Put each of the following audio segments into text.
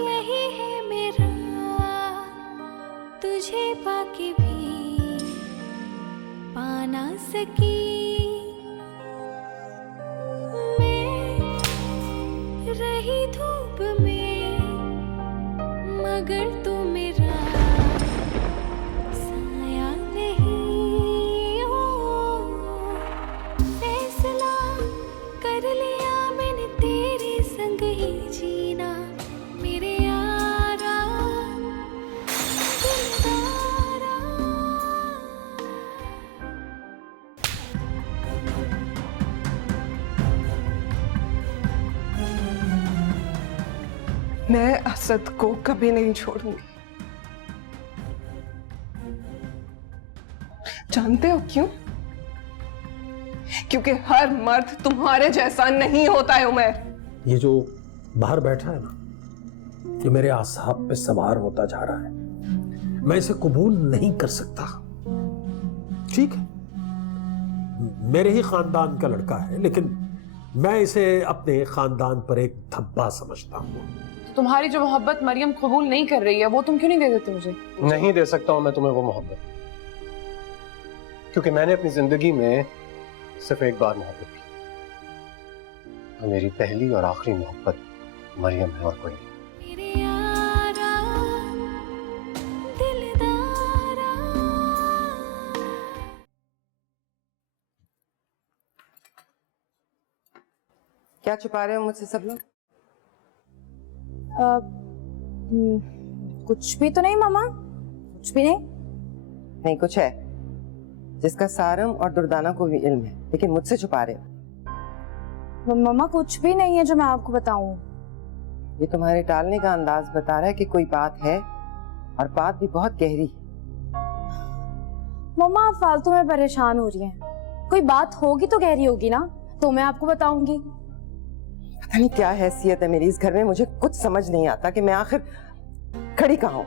यही है मेरा तुझे पाके भी पा ना सकी मैं रही धूप में मगर तू मेरा साया नहीं हो। फैसला कर लिया मैंने तेरे संग ही जीना मेरे यारा दिलदारा। मैं असद को कभी नहीं छोड़ूंगी। जानते हो क्यों? क्योंकि हर मर्द तुम्हारे जैसा नहीं होता है उमर। ये जो बाहर बैठा है ना, ये मेरे आसाब पे सवार होता जा रहा है। मैं इसे कबूल नहीं कर सकता। ठीक है, मेरे ही खानदान का लड़का है, लेकिन मैं इसे अपने खानदान पर एक धब्बा समझता हूँ। तुम्हारी जो मोहब्बत मरियम कबूल नहीं कर रही है, वो तुम क्यों नहीं दे देते मुझे? नहीं दे सकता हूं मैं तुम्हें वो मोहब्बत, क्योंकि मैंने अपनी जिंदगी में सिर्फ एक बार मोहब्बत की। मेरी पहली और आखिरी मोहब्बत मरियम है और कोई नहीं। मेरे यारा दिलदारा। क्या छुपा रहे हो मुझसे सब लोग? कुछ भी तो नहीं मामा, कुछ भी नहीं। नहीं कुछ है, जिसका सारम और दुर्दाना को भी इल्म है, लेकिन मुझसे छुपा रहे हो। मामा कुछ भी नहीं है जो मैं आपको बताऊं। ये तुम्हारे टालने का अंदाज बता रहा है कि कोई बात है, और बात भी बहुत गहरी है। मामा आप फालतू में परेशान हो रही हैं। कोई बात होगी तो गहरी होगी ना, तो मैं आपको बताऊंगी। पता नहीं क्या हैसियत है मेरी इस घर में, मुझे कुछ समझ नहीं आता कि मैं आखिर खड़ी कहाँ हूँ।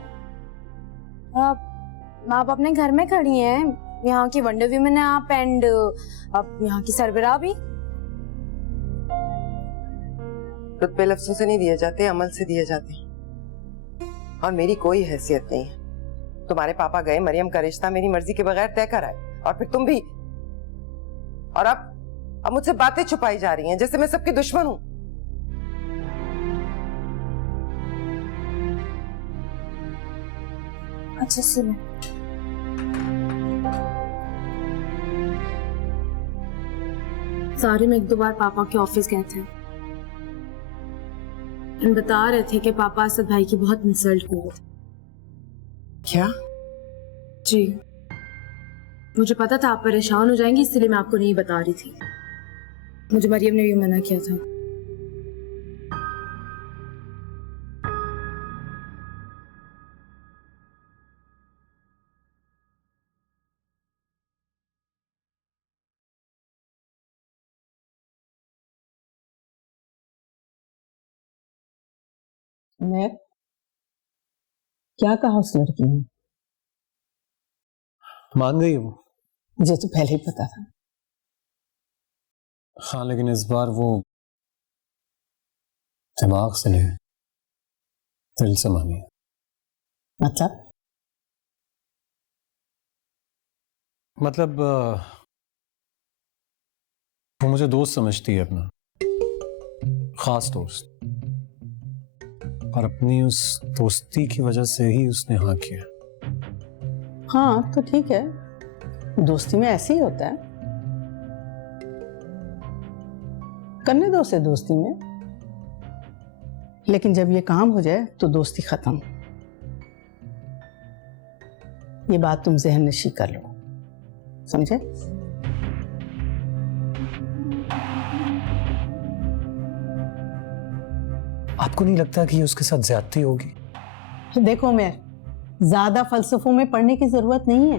आप अपने घर में खड़ी हैं, यहाँ की वंडर वुमन है आप, एंड आप यहाँ की सरबराह भी। रुतबे लफ्जों से नहीं दिए जाते, अमल से दिए जाते। और मेरी कोई हैसियत नहीं है। तुम्हारे पापा गए, मरियम का रिश्ता मेरी मर्जी के बगैर तय कर आए, और फिर तुम भी। और अब मुझसे बातें छुपाई जा रही हैं जैसे मैं सबकी दुश्मन हूँ। अच्छा सुनो, सारे में एक दो बार पापा के ऑफिस गए थे, बता रहे थे कि पापा असद भाई की बहुत इंसल्ट की। क्या? जी, मुझे पता था आप परेशान हो जाएंगी, इसलिए मैं आपको नहीं बता रही थी। मुझे मरियम ने भी मना किया था। मैं क्या कहा उस लड़की ने? मान गई वो। मुझे तो पहले ही पता था। हाँ, लेकिन इस बार वो दिमाग से नहीं, दिल से मानी है। मतलब वो मुझे दोस्त समझती है, अपना खास दोस्त, और अपनी उस दोस्ती की वजह से ही उसने हाँ किया। हाँ तो ठीक है, दोस्ती में ऐसे ही होता है, करने दो उसे दोस्ती में। लेकिन जब ये काम हो जाए तो दोस्ती खत्म। ये बात तुम ज़हन नशी कर लो, समझे? आपको नहीं लगता कि ये उसके साथ ज्यादती होगी? देखो मैं ज्यादा फलसफों में पढ़ने की जरूरत नहीं है।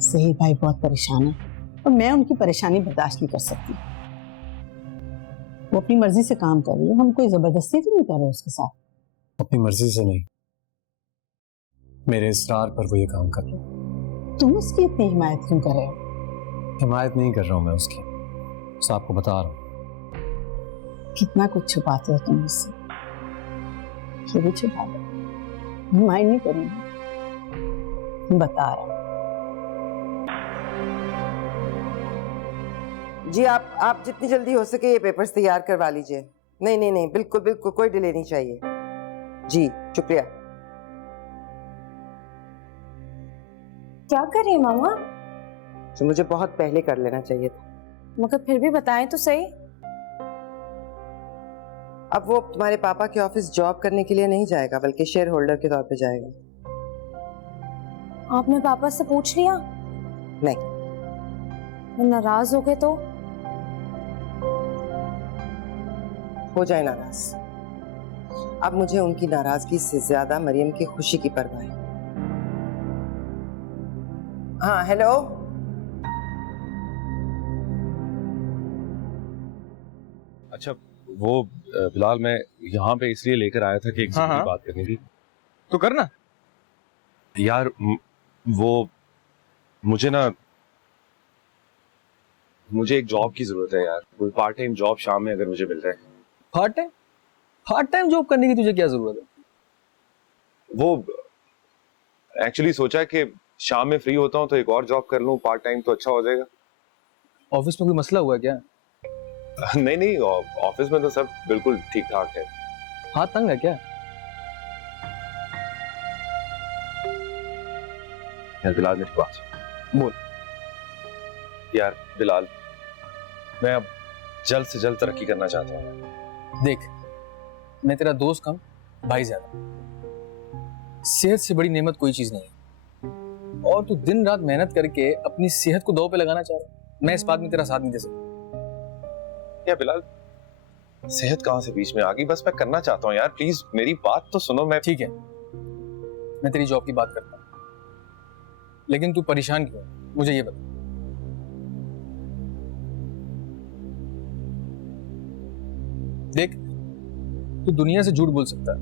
सही भाई बहुत परेशान है, और मैं उनकी परेशानी बर्दाश्त नहीं कर सकती। वो अपनी मर्जी से काम कर रही है, हम कोई जबरदस्ती तो नहीं कर रहे उसके साथ। अपनी मर्जी से नहीं, मेरे इसरार पर वो ये काम कर रहा है। तुम उसकी इतनी हिमायत क्यों कर रहे हो? हिमायत नहीं कर रहा हूं मैं उसकी, साहब को बता रहा हूँ। कितना कुछ छुपाते हो तुम मुझसे, ये भी छुपा दो, माइंड नहीं करूंगी, बता रहा हूँ। जी आप जितनी जल्दी हो सके ये पेपर्स तैयार करवा लीजिए। नहीं नहीं नहीं, बिल्कुल बिल्कुल कोई डिले नहीं चाहिए। जी शुक्रिया। क्या कर रही है मामा? जो मुझे बहुत पहले कर लेना चाहिए था। मगर फिर भी बताएं तो सही। अब वो तुम्हारे पापा के ऑफिस जॉब करने के लिए नहीं जाएगा, बल्कि शेयर होल्डर के तौर पे जाएगा। आपने पापा से पूछ लिया? नहीं। वो नाराज हो गए तो? हो जाए नाराज। अब मुझे उनकी नाराजगी से ज्यादा मरियम की खुशी की परवाह है। हाँ हेलो। अच्छा वो बिलाल, मैं यहाँ पे इसलिए लेकर आया था कि एक जरूरी बात करनी थी। तो करना यार वो मुझे एक जॉब की जरूरत है यार। कोई पार्ट टाइम जॉब शाम में अगर मुझे मिल जाए। पार्ट टाइम जॉब करने की तुझे क्या जरूरत है? वो एक्चुअली सोचा कि शाम में फ्री होता हूँ तो एक और जॉब कर लूँ पार्ट टाइम, तो अच्छा हो जाएगा। ऑफिस में कोई मसला हुआ है क्या? नहीं नहीं, ऑफिस में तो सब बिल्कुल ठीक ठाक है। हाथ तंग है क्या? यार बिलाल मेरी बात सुन। बोल। यार बिलाल, मैं अब जल्द से जल्द तरक्की करना चाहता हूँ। देख, मैं तेरा दोस्त कम भाई ज्यादा। सेहत से बड़ी नेमत कोई चीज नहीं है, और तू दिन रात मेहनत करके अपनी सेहत को दांव पे लगाना चाह रहा है। मैं इस बात में तेरा साथ नहीं दे सकता। या बिलाल, सेहत कहां से बीच में आ गई? बस मैं करना चाहता हूँ यार, प्लीज मेरी बात तो सुनो। मैं ठीक है, मैं तेरी जॉब की बात करता हूँ, लेकिन तू परेशान क्यों है मुझे ये बता। देख, तू दुनिया से झूठ बोल सकता है,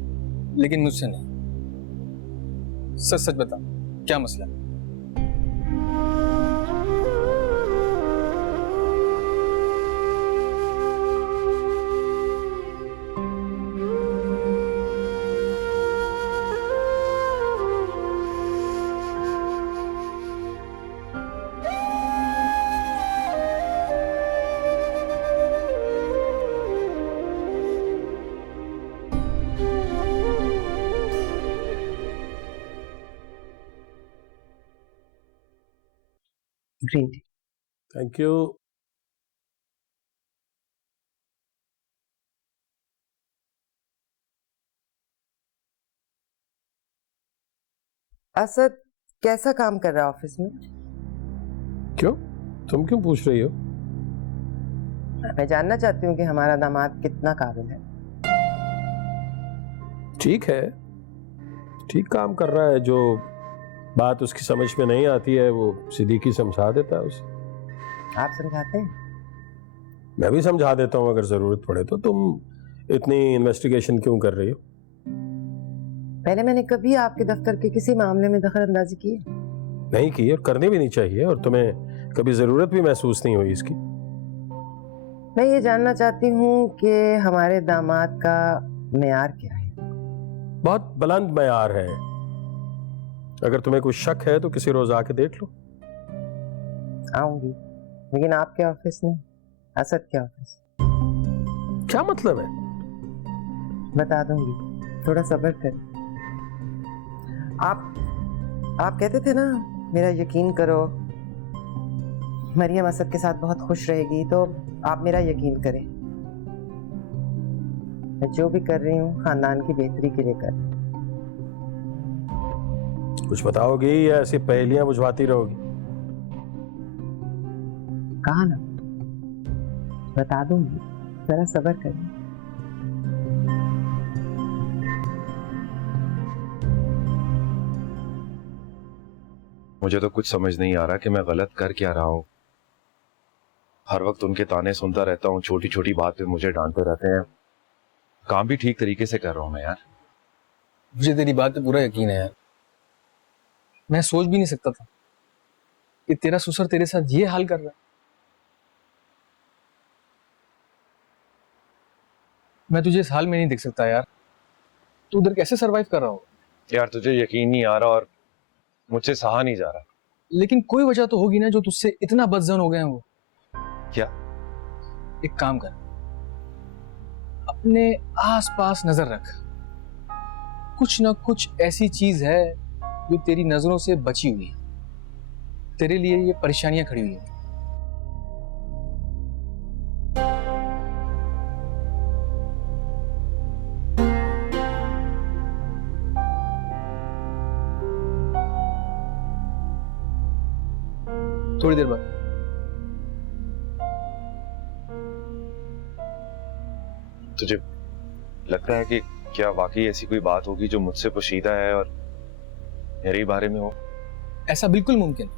लेकिन मुझसे नहीं। सच सच बता, क्या मसला है? Green tea. Thank you. Asad कैसा काम कर रहा है ऑफिस में? क्यों? तुम क्यों पूछ रही हो? मैं जानना चाहती हूँ कि हमारा दामाद कितना काबिल है। ठीक है, ठीक काम कर रहा है। जो बात उसकी समझ में नहीं आती है वो सिद्दीकी समझा देता है उसे। आप समझाते हैं? मैं भी समझा देता हूँ अगर जरूरत पड़े तो। तुम इतनी इन्वेस्टिगेशन क्यों कर रही हो? पहले मैंने कभी आपके दफ्तर के किसी मामले में दखल अंदाजी की? नहीं की, और करनी भी नहीं चाहिए, और तुम्हें कभी जरूरत भी महसूस नहीं हुई इसकी। मैं ये जानना चाहती हूँ कि हमारे दामाद का मेयार क्या है? बहुत बुलंद मयार है। अगर तुम्हें कुछ शक है तो किसी रोज आके देख लो। आऊंगी, लेकिन आपके ऑफिस में, असद के ऑफिस। क्या मतलब है? बता दूंगी, थोड़ा सब्र कर। आप कहते थे ना, मेरा यकीन करो, मरियम असद के साथ बहुत खुश रहेगी, तो आप मेरा यकीन करें। मैं जो भी कर रही हूँ खानदान की बेहतरी के लिए कर रही हूँ। कुछ बताओगी या ऐसी पहेलियां बुझवाती रहोगी? कहा ना, बता दूंगी, जरा सब्र करें। मुझे तो कुछ समझ नहीं आ रहा कि मैं गलत कर क्या रहा हूँ। हर वक्त उनके ताने सुनता रहता हूँ, छोटी छोटी बात पे मुझे डांटते रहते हैं। काम भी ठीक तरीके से कर रहा हूँ मैं यार। मुझे तेरी बात पे पूरा यकीन है यार। मैं सोच भी नहीं सकता था कि तेरा ससुर तेरे साथ ये हाल कर रहा है। मैं तुझे इस हाल में नहीं देख सकता यार। तू उधर कैसे सरवाइव कर रहा हो? यार तुझे यकीन नहीं आ रहा और मुझसे सहा नहीं जा रहा। लेकिन कोई वजह तो होगी ना जो तुझसे इतना बदजन हो गए हैं वो। क्या? एक काम कर, अपने आसपास नजर रख। कुछ ना कुछ ऐसी चीज है जो तेरी नजरों से बची हुई है। तेरे लिए ये परेशानियां खड़ी हुई हैं। थोड़ी देर बाद। तुझे लगता है कि क्या वाकई ऐसी कोई बात होगी जो मुझसे पोशीदा है और मेरे ही बारे में हो? ऐसा बिल्कुल मुमकिन है,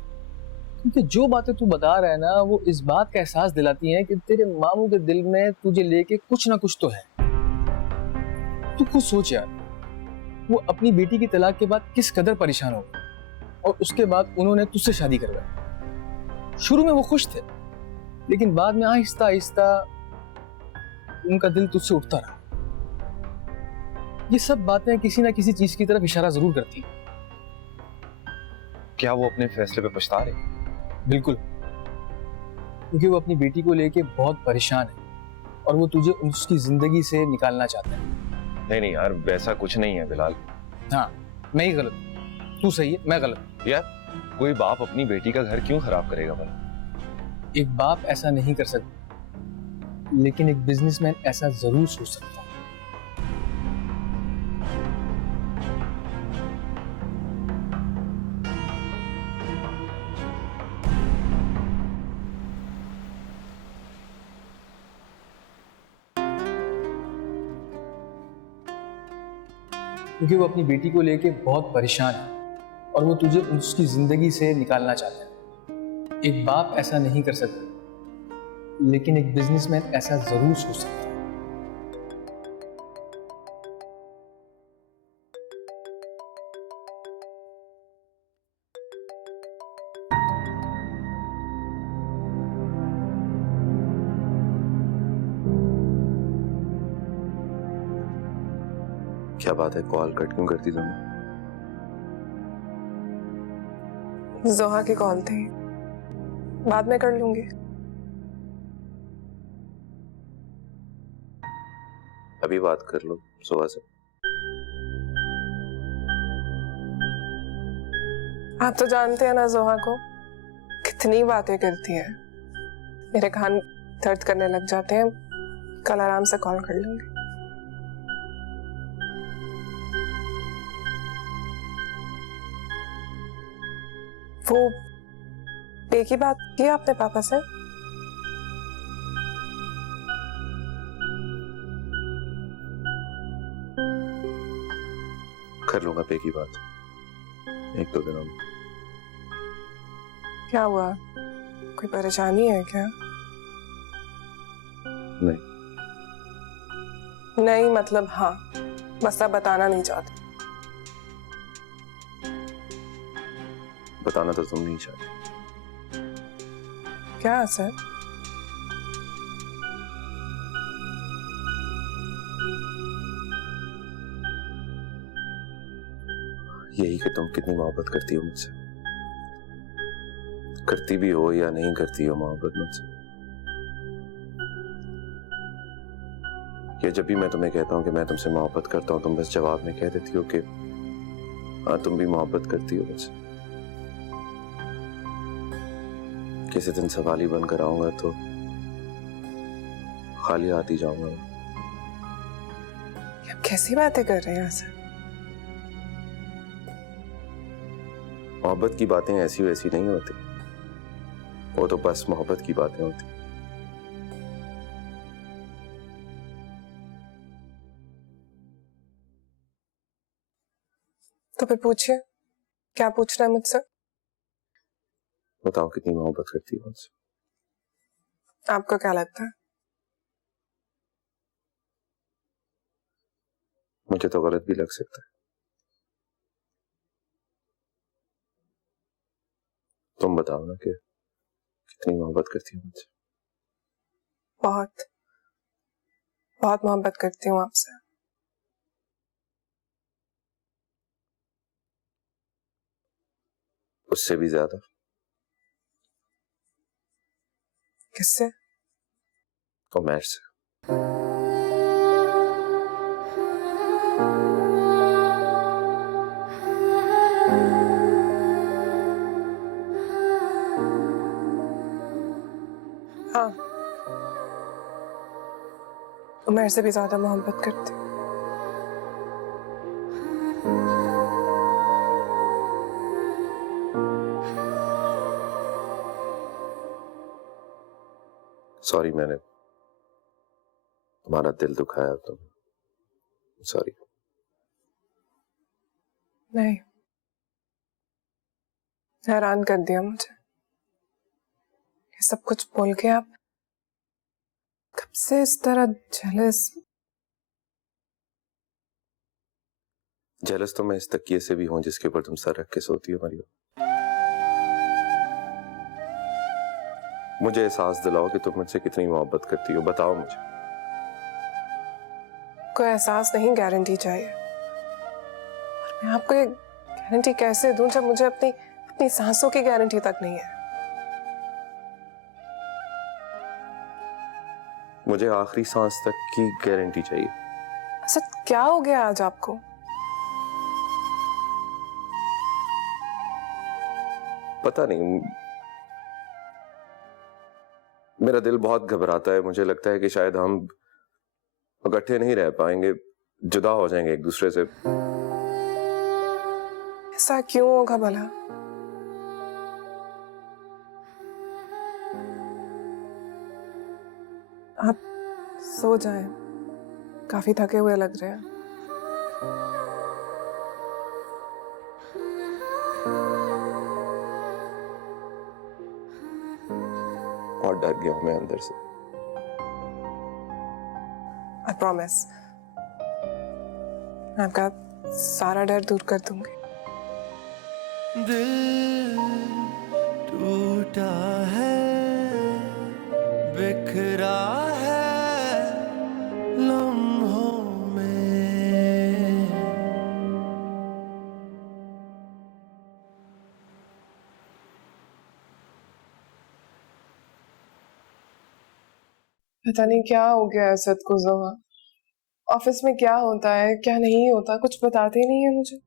क्योंकि जो बातें तू बता रहा है ना वो इस बात का एहसास दिलाती हैं कि तेरे मामू के दिल में तुझे लेके कुछ ना कुछ तो है। तू खुद सोच यार, वो अपनी बेटी की तलाक के बाद किस कदर परेशान हो गए और उसके बाद उन्होंने तुझसे शादी करवाई। शुरू में वो खुश थे, लेकिन बाद में आहिस्ता आहिस्ता उनका दिल तुझसे उठता रहा। ये सब बातें किसी ना किसी चीज की तरफ इशारा जरूर करती हैं। क्या वो अपने फैसले पे पछता रहे? बिल्कुल, क्योंकि वो अपनी बेटी को लेके बहुत परेशान है और वो तुझे उसकी जिंदगी से निकालना चाहता है। नहीं नहीं यार, वैसा कुछ नहीं है बिलाल। हाँ, मैं ही गलत हूं। तू सही है, मैं गलत। यार कोई बाप अपनी बेटी का घर क्यों खराब करेगा भला? एक बाप ऐसा नहीं कर सकता, लेकिन एक बिजनेसमैन ऐसा जरूर सोच सकता है। क्योंकि वो अपनी बेटी को लेके बहुत परेशान है और वो तुझे उसकी जिंदगी से निकालना चाहता है। एक बाप ऐसा नहीं कर सकता, लेकिन एक बिजनेसमैन ऐसा जरूर सोच सकता है। क्या बात है, कॉल कट क्यों करती तुमने? जोहा की कॉल थी, बाद में कर लूंगी। अभी बात कर लो सुबह से। आप तो जानते हैं ना जोहा को, कितनी बातें करती है। मेरे कान दर्द करने लग जाते हैं। कल आराम से कॉल कर लूंगी। वो पे की बात की आपने पापा से? कर लूंगा पे की बात, एक दो दिनों में। क्या हुआ, कोई परेशानी है क्या? नहीं। नहीं मतलब हाँ, बस आप बताना नहीं चाहते। बताना तो तुम नहीं चाहते। क्या सर? यही कि तुम कितनी मोहब्बत करती हो मुझसे, करती भी हो या नहीं करती हो मोहब्बत मुझसे। या जब भी मैं तुम्हें कहता हूं कि मैं तुमसे मोहब्बत करता हूं, तुम बस जवाब में कह देती हो कि हाँ तुम भी मोहब्बत करती हो मुझसे। किसी दिन सवाल ही बनकर आऊंगा तो खाली हाथ ही जाऊंगा। आप कैसी बातें कर रहे हैं सर? मोहब्बत की बातें ऐसी वैसी नहीं होती, वो तो बस मोहब्बत की बातें होती। तो फिर पूछिए, क्या पूछ रहे हैं मुझसे? बताओ कितनी मोहब्बत करती हो मुझसे? आपको क्या लगता है? मुझे तो गलत भी लग सकता है। तुम बताओ ना कि कितनी मोहब्बत करती हो मुझसे? बहुत बहुत मोहब्बत करती हूँ आपसे। उससे भी ज्यादा। किससे? उमैर से। हाँ, उमैर से भी ज्यादा मोहब्बत करती हूँ। सॉरी, मैंने तुम्हारा दिल दुखाया तो सॉरी। नहीं, हैरान कर दिया मुझे। ये सब कुछ बोल के आप कब से इस तरह जेलस तो मैं इस तकिए से भी हूं जिसके ऊपर तुम सर रख के सोती हो मरियम। मुझे एहसास दिलाओ कि तुम मुझसे कितनी मोहब्बत करती हो, बताओ मुझे। कोई एहसास नहीं, गारंटी चाहिए। और मैं आपको ये गारंटी कैसे दूं जब मुझे अपनी अपनी सांसों की गारंटी तक नहीं है। मुझे आखिरी सांस तक की गारंटी चाहिए। ऐसा क्या हो गया आज आपको? पता नहीं, मेरा दिल बहुत घबराता है। मुझे लगता है कि शायद हम इकट्ठे नहीं रह पाएंगे, जुदा हो जाएंगे एक दूसरे से। ऐसा क्यों होगा भला? आप सो जाएं, काफी थके हुए लग रहे हैं। और डर गया हूं मैं अंदर से। I promise, मैं आपका सारा डर दूर कर दूंगी। दिल टूटा है, बिखरा है लम्हों में। पता नहीं क्या हो गया असद को ज़ोहा। ऑफिस में क्या होता है क्या नहीं होता कुछ बताते ही नहीं है मुझे।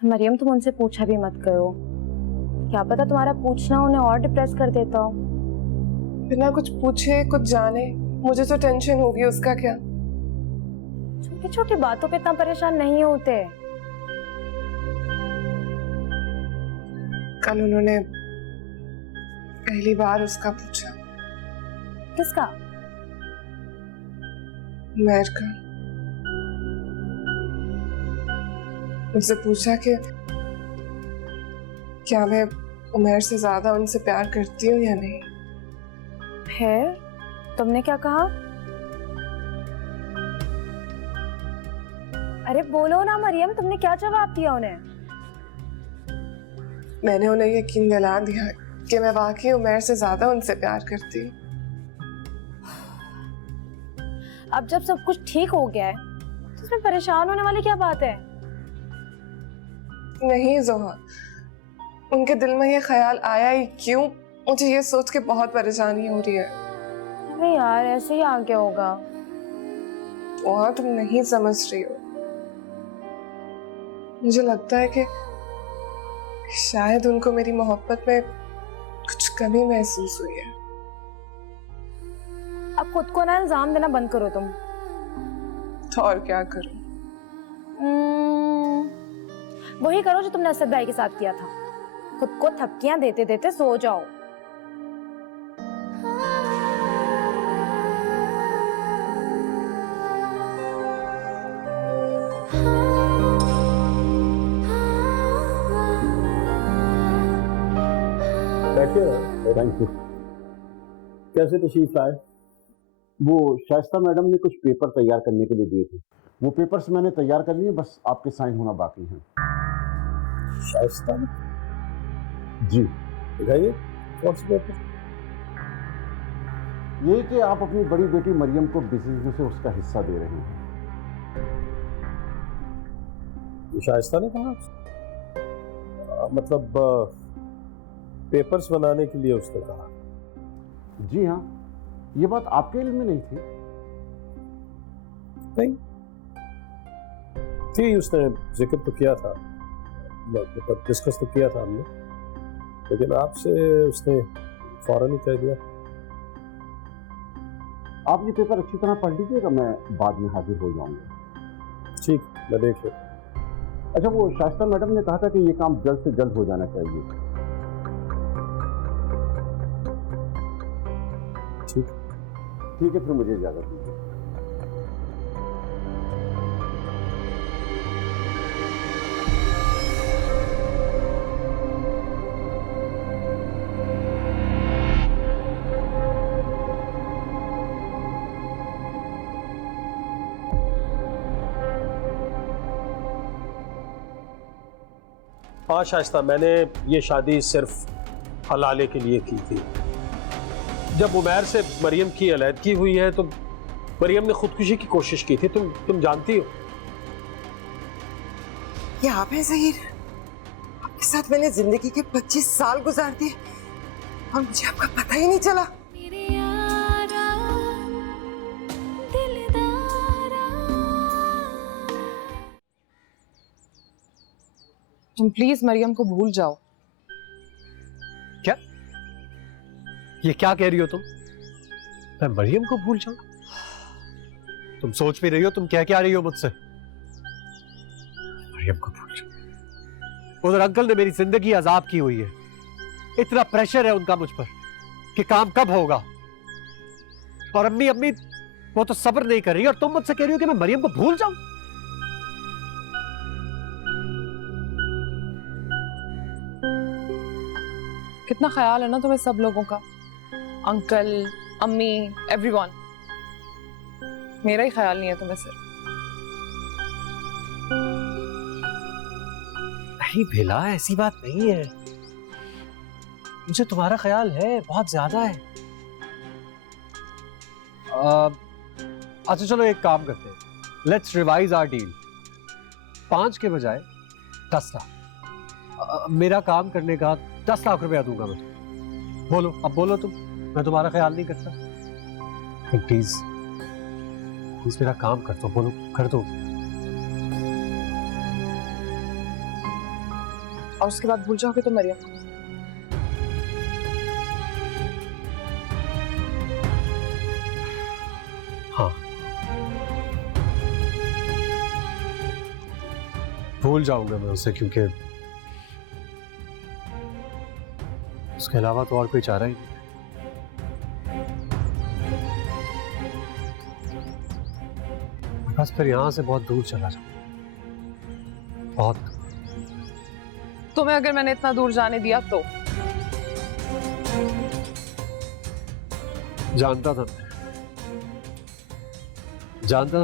मरियम तुम उनसे पूछा भी मत करो, क्या पता तुम्हारा पूछना उन्हें और डिप्रेस कर देता हो। बिना कुछ पूछे कुछ जाने मुझे तो टेंशन होगी, उसका क्या। छोटी छोटी बातों पे इतना परेशान नहीं होते। कल उन्होंने पहली बार उसका पूछा। किसका? उमैर का। मुझसे पूछा कि क्या मैं उमैर से ज्यादा उनसे प्यार करती हूँ या नहीं। फिर तुमने क्या कहा? अरे बोलो ना मरियम, तुमने क्या जवाब दिया उन्हें? मैंने उन्हें यकीन दिला दिया कि मैं वाकई उमैर से ज्यादा उनसे प्यार करती हूँ। अब जब सब कुछ ठीक हो गया है तो इसमें परेशान होने वाली क्या बात है? नहीं ज़ोहा, उनके दिल में ये ख्याल आया ही क्यों, मुझे ये सोच के बहुत परेशानी हो रही है। अरे यार ऐसे ही आगे होगा। ज़ोहा तुम नहीं समझ रही हो। मुझे लगता है कि शायद उनको मेरी मोहब्बत में कुछ कमी महसूस हुई है। अब खुद को ना इल्जाम देना बंद करो तुम। तो और क्या करूं? वही करो जो तुमने असद भाई के साथ किया था, खुद को थपकियां देते देते सो जाओ। Thank you. कैसे तशरीफ लाए? वो शाइस्ता मैडम ने कुछ पेपर तैयार करने के लिए दिए थे, वो पेपर्स मैंने तैयार कर लिए, बस आपके साइन होना बाकी है। शाइस्ता जी, दिखाइए कौन से पेपर? ये कि आप अपनी बड़ी बेटी मरियम को बिजनेस में से उसका हिस्सा दे रहे हैं। शाइस्ता ने कहा मतलब पेपर्स बनाने के लिए उसने कहा। जी हाँ, ये बात आपके इल्म में नहीं थी? नहीं थी, उसने जिक्र तो किया था, मतलब डिस्कस तो किया था हमने, लेकिन आपसे उसने फौरन ही कह दिया। आप ये पेपर अच्छी तरह पढ़ लीजिएगा, मैं बाद में हाजिर हो जाऊंगा। ठीक, मैं देख लूँ। अच्छा, वो शाइस्ता मैडम ने कहा था कि ये काम जल्द से जल्द हो जाना चाहिए। ठीक है, फिर मुझे इजाजत दीजिए। हाँ शाइस्ता, मैंने ये शादी सिर्फ हलाले के लिए की थी। जब उमैर से मरियम की अलैदगी हुई है तो मरियम ने खुदकुशी की कोशिश की थी, तुम जानती हो। ये आप हैं ज़हीर? आपके साथ मैंने जिंदगी के 25 साल गुजार दिए और मुझे आपका पता ही नहीं चला। मेरे यारा दिलदारा। तुम प्लीज मरियम को भूल जाओ। क्या? ये क्या कह रही हो तुम? मैं मरियम को भूल जाऊं? तुम सोच भी रही हो, तुम क्या क्या रही हो मुझसे? मरियम को भूल जाऊं? उधर अंकल ने मेरी जिंदगी अजाब की हुई है, इतना प्रेशर है उनका मुझ पर कि काम कब होगा। और अम्मी वो तो सब्र नहीं कर रही, और तुम मुझसे कह रही हो कि मैं मरियम को भूल जाऊं? कितना ख्याल है ना तुम्हें सब लोगों का, अंकल, अम्मी, एवरीवन। मेरा ही ख्याल नहीं है तुम्हें सिर्फ। नहीं बेला, ऐसी बात नहीं है, मुझे तुम्हारा ख्याल है, बहुत ज्यादा है। अच्छा चलो एक काम करते हैं, लेट्स रिवाइज आवर डील। 5 के बजाय 10 लाख मेरा काम करने का 10 लाख रुपया दूंगा मैं। बोलो, अब बोलो तुम, मैं तुम्हारा ख्याल नहीं करता। प्लीज प्लीज मेरा काम कर दो, बोलो कर दो। और उसके बाद भूल जाओगे तो मरियम। हाँ, भूल जाऊंगा मैं उसे, क्योंकि उसके अलावा तो और कोई चारा ही नहीं। बस फिर यहां से बहुत दूर चला जाऊं, बहुत। तुम्हें अगर मैंने इतना दूर जाने दिया तो? जानता था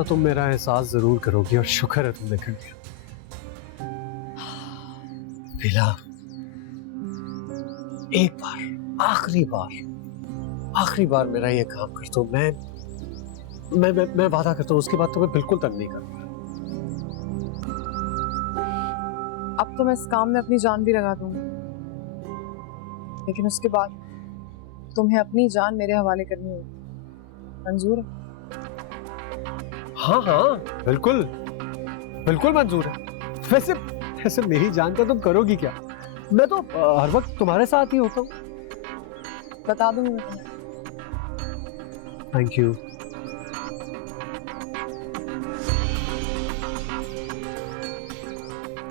तुम मेरा एहसास जरूर करोगी, और शुक्र है तुमने कर दिया। बिला, एक बार, आखिरी बार मेरा ये काम कर दो। मैं वादा करता हूँ उसके बाद तुम्हें बिल्कुल तंग नहीं करूंगा। अब तो मैं इस काम में अपनी जान भी लगा दूंगी, लेकिन उसके बाद तुम्हें अपनी जान मेरे हवाले करनी होगी। मंजूर है? हाँ हाँ, बिल्कुल मंजूर है। वैसे मेरी जान का तुम करोगी क्या? मैं तो हर वक्त तुम्हारे साथ ही होता हूँ। बता दूंगी मैं तुम्हें। Thank you.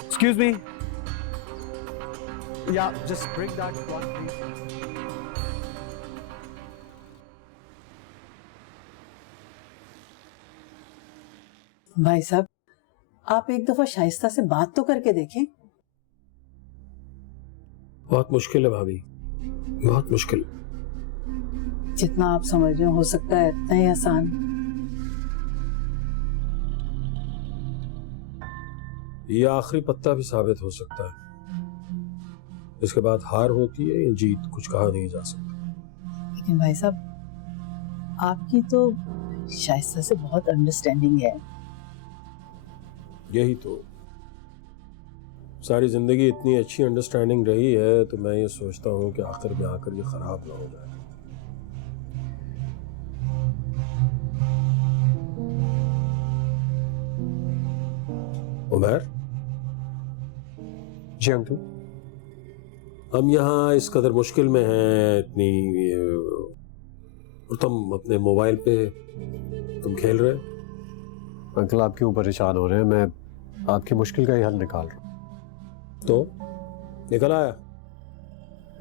Excuse me. Yeah, just bring that one, please. भाई साहब, आप एक दफा शाइस्ता से बात तो करके देखें। बहुत मुश्किल है भाभी, बहुत मुश्किल। जितना आप समझ रहे हो सकता है इतना ही आसान। ये आखिरी पत्ता भी साबित हो सकता है, इसके बाद हार होती है या जीत, कुछ कहा नहीं जा सकता। लेकिन भाई साहब, आपकी तो शाइस्ता से बहुत अंडरस्टैंडिंग है। यही तो, सारी जिंदगी इतनी अच्छी अंडरस्टैंडिंग रही है, तो मैं ये सोचता हूँ कि आखिर में आकर ये खराब ना हो जाए। उमर जी अंकल। हम यहाँ इस कदर मुश्किल में हैं, इतनी और तुम अपने मोबाइल पे तुम खेल रहे। अंकल आप क्यों परेशान हो रहे हैं? मैं आपकी मुश्किल का ही हल निकाल रहा हूँ। तो निकल आया?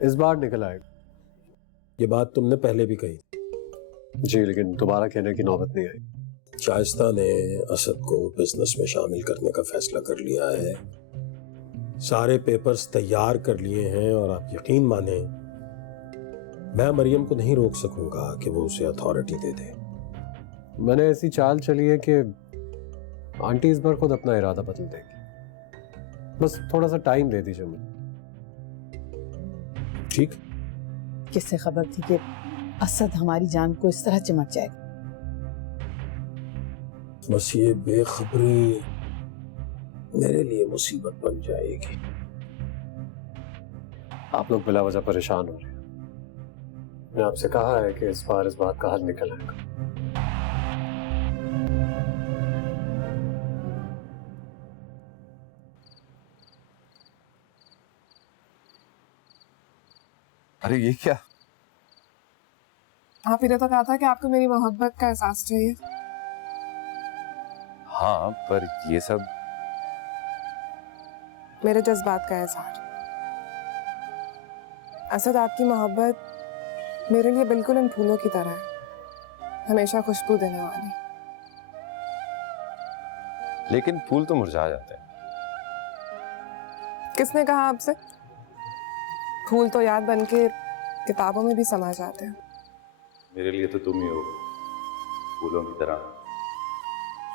इस बार निकल आएगा। ये बात तुमने पहले भी कही जी, लेकिन दोबारा कहने की नौबत नहीं आई। शाइस्ता ने असद को बिजनेस में शामिल करने का फैसला कर लिया है, सारे पेपर्स तैयार कर लिए हैं, और आप यकीन माने मैं मरियम को नहीं रोक सकूंगा कि वो उसे अथॉरिटी दे दे। मैंने ऐसी चाल चली है कि आंटी इस बार खुद अपना इरादा बदल देगी, बस थोड़ा सा टाइम दे दीजिए मुझे। ठीक। किससे खबर थी कि असद हमारी जान को इस तरह चिमट जाएगा? बस ये बेखबरी मेरे लिए मुसीबत बन जाएगी। आप लोग बिला वजह परेशान हो रहे हैं। मैंने आपसे कहा है कि इस बार इस बात का हल निकल आएगा। अरे ये क्या? आप इधर तक आता कि आपको मेरी मोहब्बत का एहसास चाहिए। हाँ, पर ये सब मेरे जज्बात का एहसास। असद, आपकी मोहब्बत मेरे लिए बिल्कुल इन फूलों की तरह है, हमेशा खुशबू देने वाली। लेकिन फूल तो मुरझा जाते हैं। किसने कहा आपसे? फूल तो याद बन के किताबों में भी समा जाते हैं। मेरे लिए तो तुम ही हो फूलों की तरह,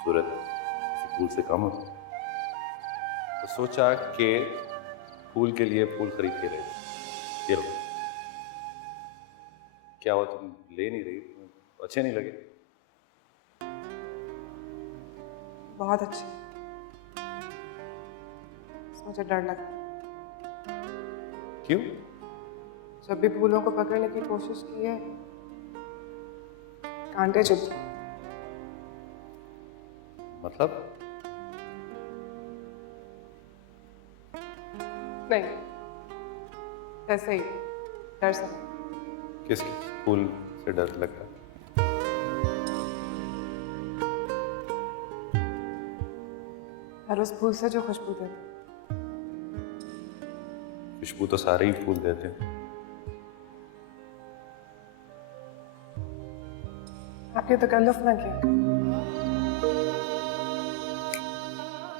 सूरत किसी फूल से कम हो। तो सोचा कि फूल के लिए फूल खरीद के ले लो। ये लो। क्या हुआ, तुम ले नहीं रही? अच्छे नहीं लगे? बहुत अच्छी। मुझे डर लगा। क्यों? जब भी फूलों को पकड़ने की कोशिश की है, कांटे चुभ। मतलब? नहीं, ऐसे ही डर से। किस फूल से डर लगता है? हर उस फूल से जो खुशबू देते। खुशबू तो सारे ही फूल देते हैं। आपके तकल्लुफ ना किया।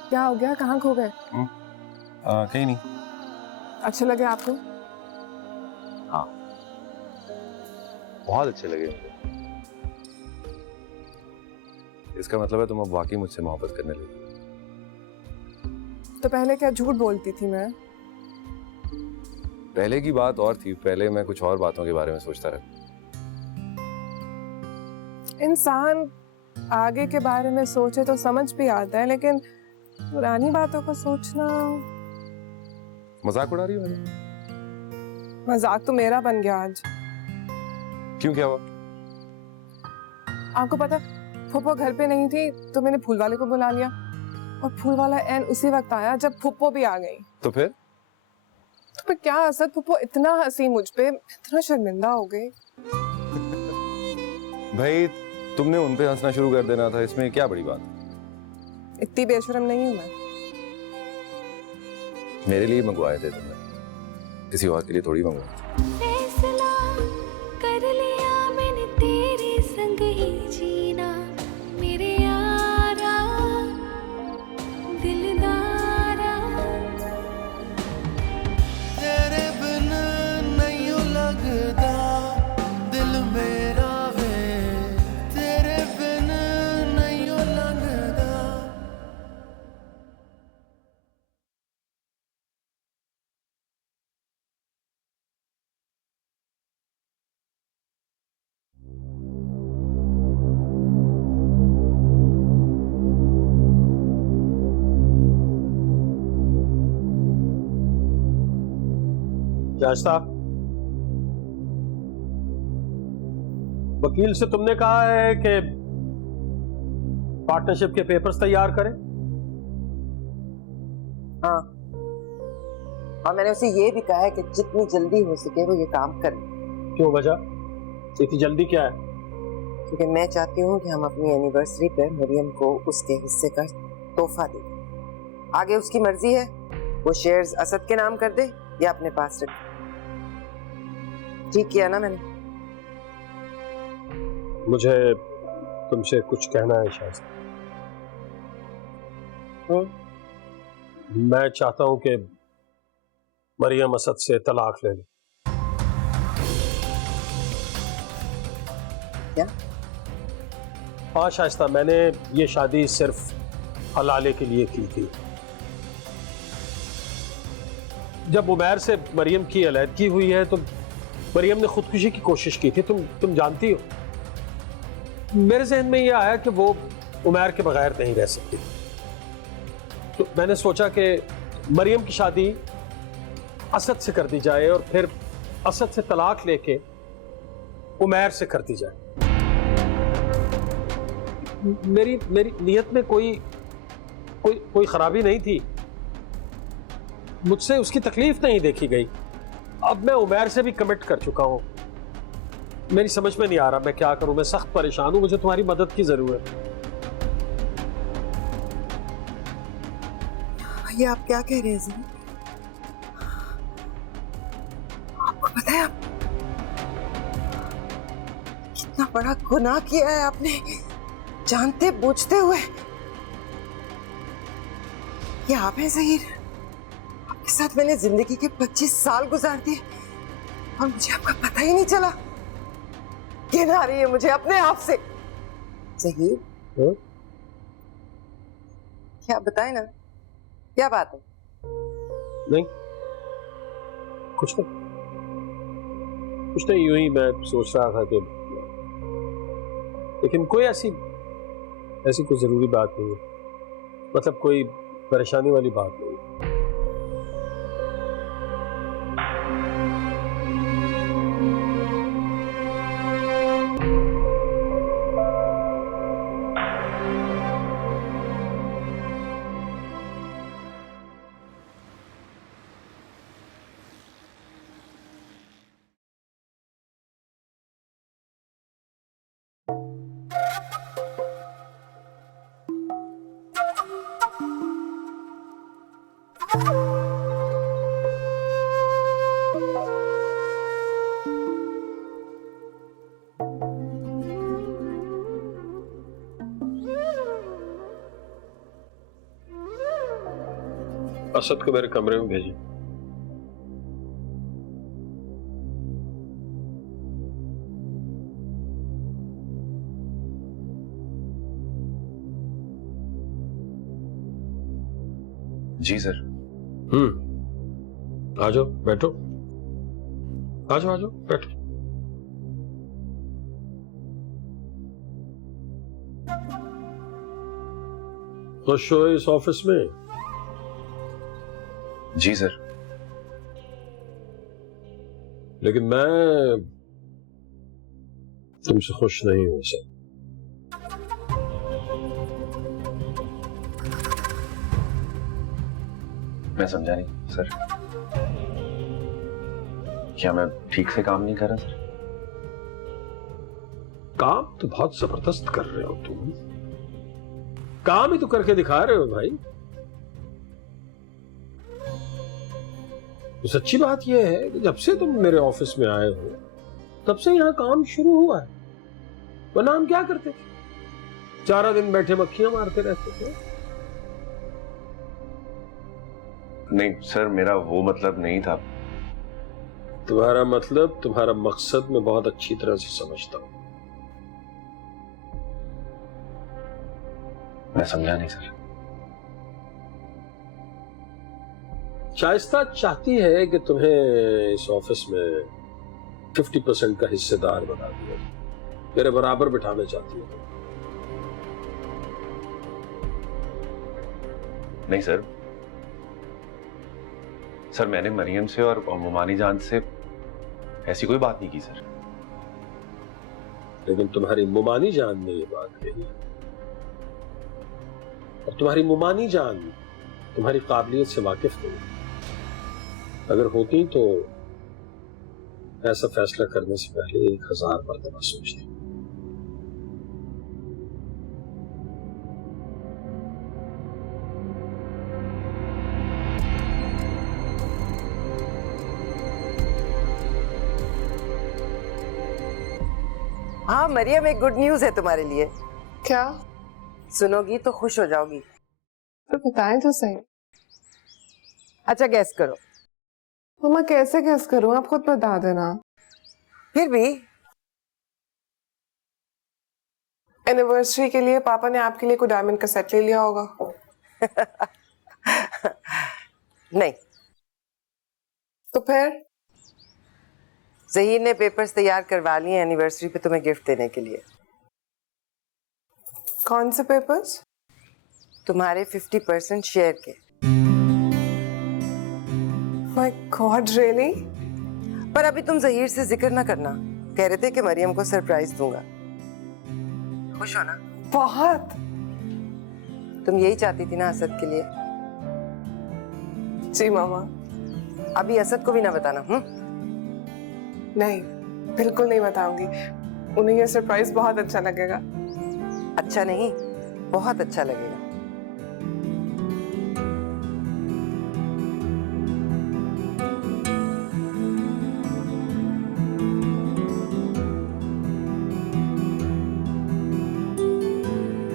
क्या हो गया? कहाँ खो गए? कहीं नहीं। अच्छे लगे आपको? हाँ, बहुत अच्छे लगे। इसका मतलब है तुम अब वाकई मुझसे मोहब्बत करने लगे। तो पहले क्या झूठ बोलती थी मैं? पहले की बात और थी, पहले मैं कुछ और बातों के बारे में सोचता रहा। इंसान आगे के बारे में सोचे तो समझ भी आता है, लेकिन पुरानी बातों को सोचना। मजाक उड़ा रही हो? मजाक तो मेरा बन गया आज। क्यों, क्या हुआ? आपको पता, फुप्पो घर पे नहीं थी तो मैंने फूल वाले को बुला लिया, और फूल वाला एन उसी वक्त आया जब फुप्पो भी आ गई। तो फिर क्या असद, फुप्पो इतना हंसी मुझ पे, इतना शर्मिंदा हो गई। भाई तुमने उन पे हंसना शुरू कर देना था, इसमें क्या बड़ी बात? इतनी बेशरम नहीं हूं मैं। मेरे लिए मंगवाए थे तुमने, किसी और के लिए थोड़ी मंगवाए। फैसला कर लिया मैंने तेरे संग ही जीना, मेरे यारा दिलदारा। तेरे बिन नहीं लगता दिल मेरा। शाइस्ता, वकील से तुमने कहा है कि पार्टनरशिप के पेपर्स तैयार करें? हाँ, और मैंने उसे ये भी कहा है कि जितनी जल्दी हो सके वो ये काम करे। क्यों वजह? इतनी जल्दी क्या है? क्योंकि मैं चाहती हूँ कि हम अपनी एनिवर्सरी पर मरियम को उसके हिस्से का तोहफा दें। आगे उसकी मर्जी है, वो शेयर्स असद के नाम कर दे या अपने पास रखे। ठीक किया ना मैंने? मुझे तुमसे कुछ कहना है शाइस्ता। मैं चाहता हूं कि मरियम असद से तलाक ले ले। क्या? हाँ शाइस्ता, मैंने ये शादी सिर्फ हलाले के लिए की थी। जब उमैर से मरियम की अलहदगी हुई है तो मरियम ने खुदकुशी की कोशिश की थी, तुम जानती हो। मेरे जहन में यह आया कि वो उमैर के बगैर नहीं रह सकती, तो मैंने सोचा कि मरियम की शादी असद से कर दी जाए और फिर असद से तलाक लेके उमैर से कर दी जाए। मेरी नीयत में कोई खराबी नहीं थी, मुझसे उसकी तकलीफ नहीं देखी गई। अब मैं उमैर से भी कमिट कर चुका हूं। मेरी समझ में नहीं आ रहा मैं क्या करूं। मैं सख्त परेशान हूं, मुझे तुम्हारी मदद की जरूरत है। भैया आप क्या कह रहे हैं? आपको पता है आप कितना बड़ा गुनाह किया है आपने, जानते बूझते हुए। ये आप हैं ज़हीर, आपके साथ मैंने जिंदगी के 25 साल गुजार दिए और मुझे आपका पता ही नहीं चला। घिन आ रही है मुझे अपने आप से। ज़हीर, क्या बताए ना, क्या बात है? नहीं कुछ नहीं, यूं ही मैं सोच रहा था कि, लेकिन कोई ऐसी कोई जरूरी बात नहीं है, मतलब कोई परेशानी वाली बात नहीं है। असद को मेरे कमरे में भेजिए। जी सर। आ जाओ, बैठो। आ जाओ बैठो। खुश हो इस ऑफिस में? जी सर। लेकिन मैं तुमसे खुश नहीं हूं सर। मैं समझा नहीं सर। क्या मैं ठीक से काम नहीं कर रहा सर? काम तो बहुत जबरदस्त कर रहे हो तुम। काम ही तो करके दिखा रहे हो भाई। तो सच्ची बात यह है कि जब से तुम मेरे ऑफिस में आए हो तब से यहां काम शुरू हुआ है, वरना हम क्या करते थे? सारा दिन बैठे मक्खियां मारते रहते थे। नहीं सर, मेरा वो मतलब नहीं था। तुम्हारा मतलब, तुम्हारा मकसद मैं बहुत अच्छी तरह से समझता हूं। मैं समझा नहीं सर। शाइस्ता चाहती है कि तुम्हें इस ऑफिस में 50% का हिस्सेदार बना दिया, मेरे बराबर बिठाना चाहती है। नहीं सर, सर मैंने मरियम से और मोमानी जान से ऐसी कोई बात नहीं की सर। लेकिन तुम्हारी मोमानी जान ने ये बात कही, और तुम्हारी मोमानी जान तुम्हारी काबिलियत से वाकिफ नहीं। अगर होती तो ऐसा फैसला करने से पहले 1000 मरतबा सोचती। हाँ मरियम, एक गुड न्यूज है तुम्हारे लिए। क्या? सुनोगी तो खुश हो जाओगी। तो बताएं तो सही। अच्छा गैस करो। मम्मा कैसे गैस करूं, आप खुद बता देना। फिर भी एनिवर्सरी के लिए पापा ने आपके लिए कोई डायमंड का सेट ले लिया होगा। नहीं। तो फिर? ज़हीर ने पेपर्स तैयार करवा लिए एनिवर्सरी पे तुम्हें गिफ्ट देने के लिए। कौन से पेपर्स? तुम्हारे 50% शेयर के। My God really? पर अभी तुम ज़हीर से जिक्र ना करना, कह रहे थे कि मरियम को सरप्राइज दूंगा। खुश हो ना? बहुत। तुम यही चाहती थी ना असद के लिए? जी मामा। अभी असद को भी ना बताना। नहीं, बिल्कुल नहीं बताऊंगी। उन्हें ये सरप्राइज बहुत अच्छा लगेगा। अच्छा नहीं, बहुत अच्छा लगेगा।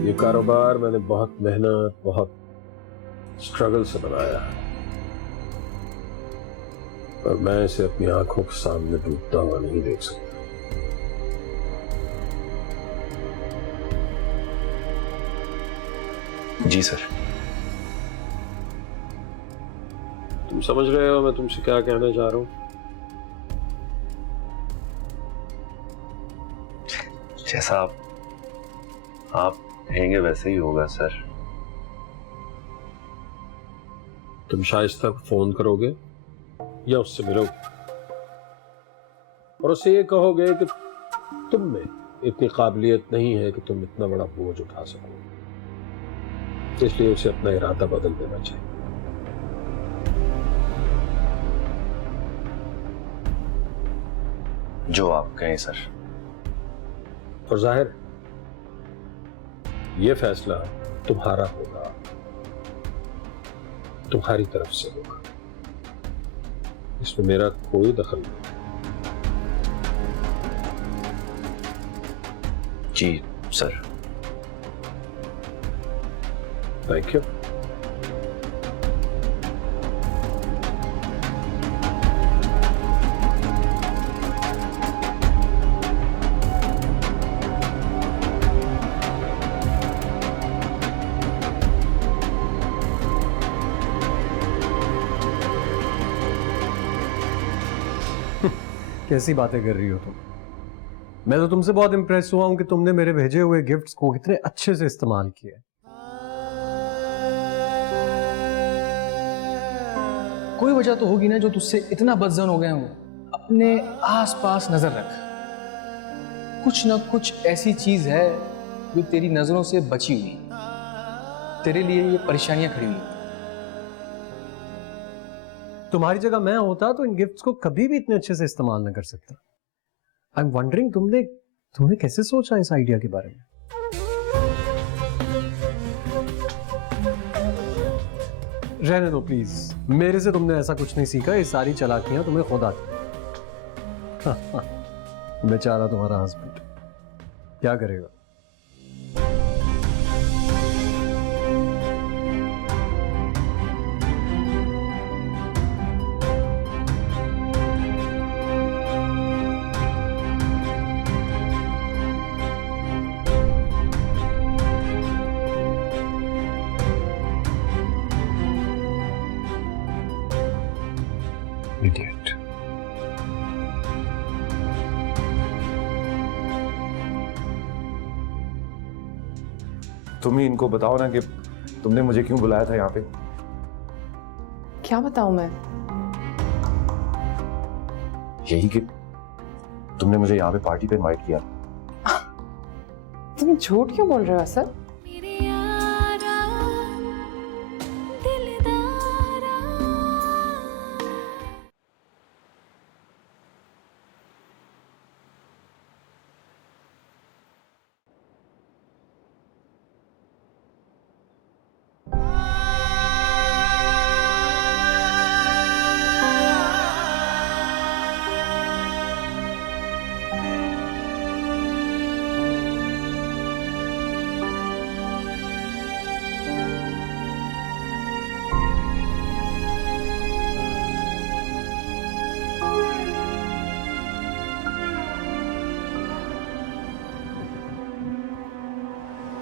ये कारोबार मैंने बहुत मेहनत, बहुत स्ट्रगल से बनाया है, और मैं इसे अपनी आंखों के सामने डूबता हुआ नहीं देख सकता। जी सर। तुम समझ रहे हो मैं तुमसे क्या कहना चाह रहा हूं? जैसा आप कहेंगे वैसे ही होगा सर। तुम शाइस्ता को फोन करोगे या उससे मिलोगे और उससे ये कहोगे कि तुम में इतनी काबिलियत नहीं है कि तुम इतना बड़ा बोझ उठा सको, इसलिए उसे अपना इरादा बदल देना चाहिए। जो आप कहें सर। और जाहिर ये फैसला तुम्हारा होगा, तुम्हारी तरफ से होगा, इसमें मेरा कोई दखल नहीं। जी सर। Thank you. कैसी बातें कर रही हो तुम? मैं तो तुमसे बहुत इंप्रेस हुआ हूं कि तुमने मेरे भेजे हुए गिफ्ट्स को कितने अच्छे से इस्तेमाल किया। कोई वजह तो होगी ना जो तुझसे इतना बदजन हो गए हो। अपने आसपास नजर रख, कुछ ना कुछ ऐसी चीज है जो तेरी नजरों से बची हुई, तेरे लिए ये परेशानियां खड़ी हुई। तुम्हारी जगह मैं होता तो इन गिफ्ट्स को कभी भी इतने अच्छे से इस्तेमाल न कर सकता। आई एम वंडरिंग तुमने कैसे सोचा इस आइडिया के बारे में? रहने दो प्लीज, मेरे से तुमने ऐसा कुछ नहीं सीखा। ये सारी चालाकियां तुम्हें खुद आती। बेचारा तुम्हारा हस्बैंड क्या करेगा? Idiot. तुम ही इनको बताओ ना कि तुमने मुझे क्यों बुलाया था यहाँ पे। क्या बताऊं मैं? यही कि तुमने मुझे यहाँ पे पार्टी पे इनवाइट किया। तुम झूठ क्यों बोल रहे हो सर? मेरे यारा दिलदारा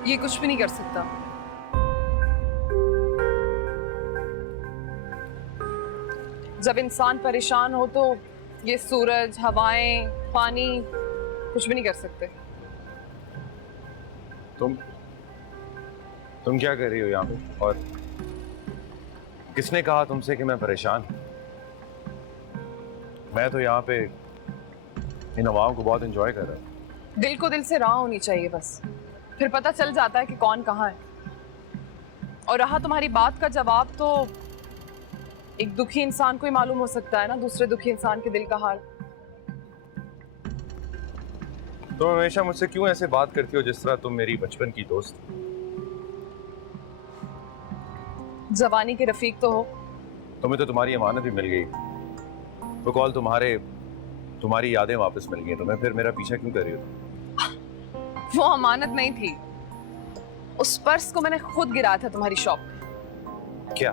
ये कुछ भी नहीं कर सकता। जब इंसान परेशान हो तो ये सूरज, हवाएं, पानी कुछ भी नहीं कर सकते। तुम क्या कर रही हो यहाँ पे? और किसने कहा तुमसे कि मैं परेशान? मैं तो यहाँ पे इन हवाओं को बहुत एंजॉय कर रहा हूँ। दिल को दिल से राह होनी चाहिए बस, फिर पता चल जाता है कि कौन कहाँ है। और रहा तुम्हारी बात का जवाब, तो एक दुखी इंसान को ही मालूम हो सकता है ना दूसरे दुखी इंसान के दिल का हाल। तुम हमेशा मुझसे क्यों ऐसे बात करती हो जिस तरह तुम मेरी बचपन की दोस्त? जवानी के रफीक तो हो। तुम्हें तो तुम्हारी अमानत भी मिल गई, वो कॉल तुम्हारी यादें वापस मिल गई तुम्हें, फिर मेरा पीछा क्यों कर रही हो? वो अमानत नहीं थी, उस पर्स को मैंने खुद गिराया था तुम्हारी शॉप पे। क्या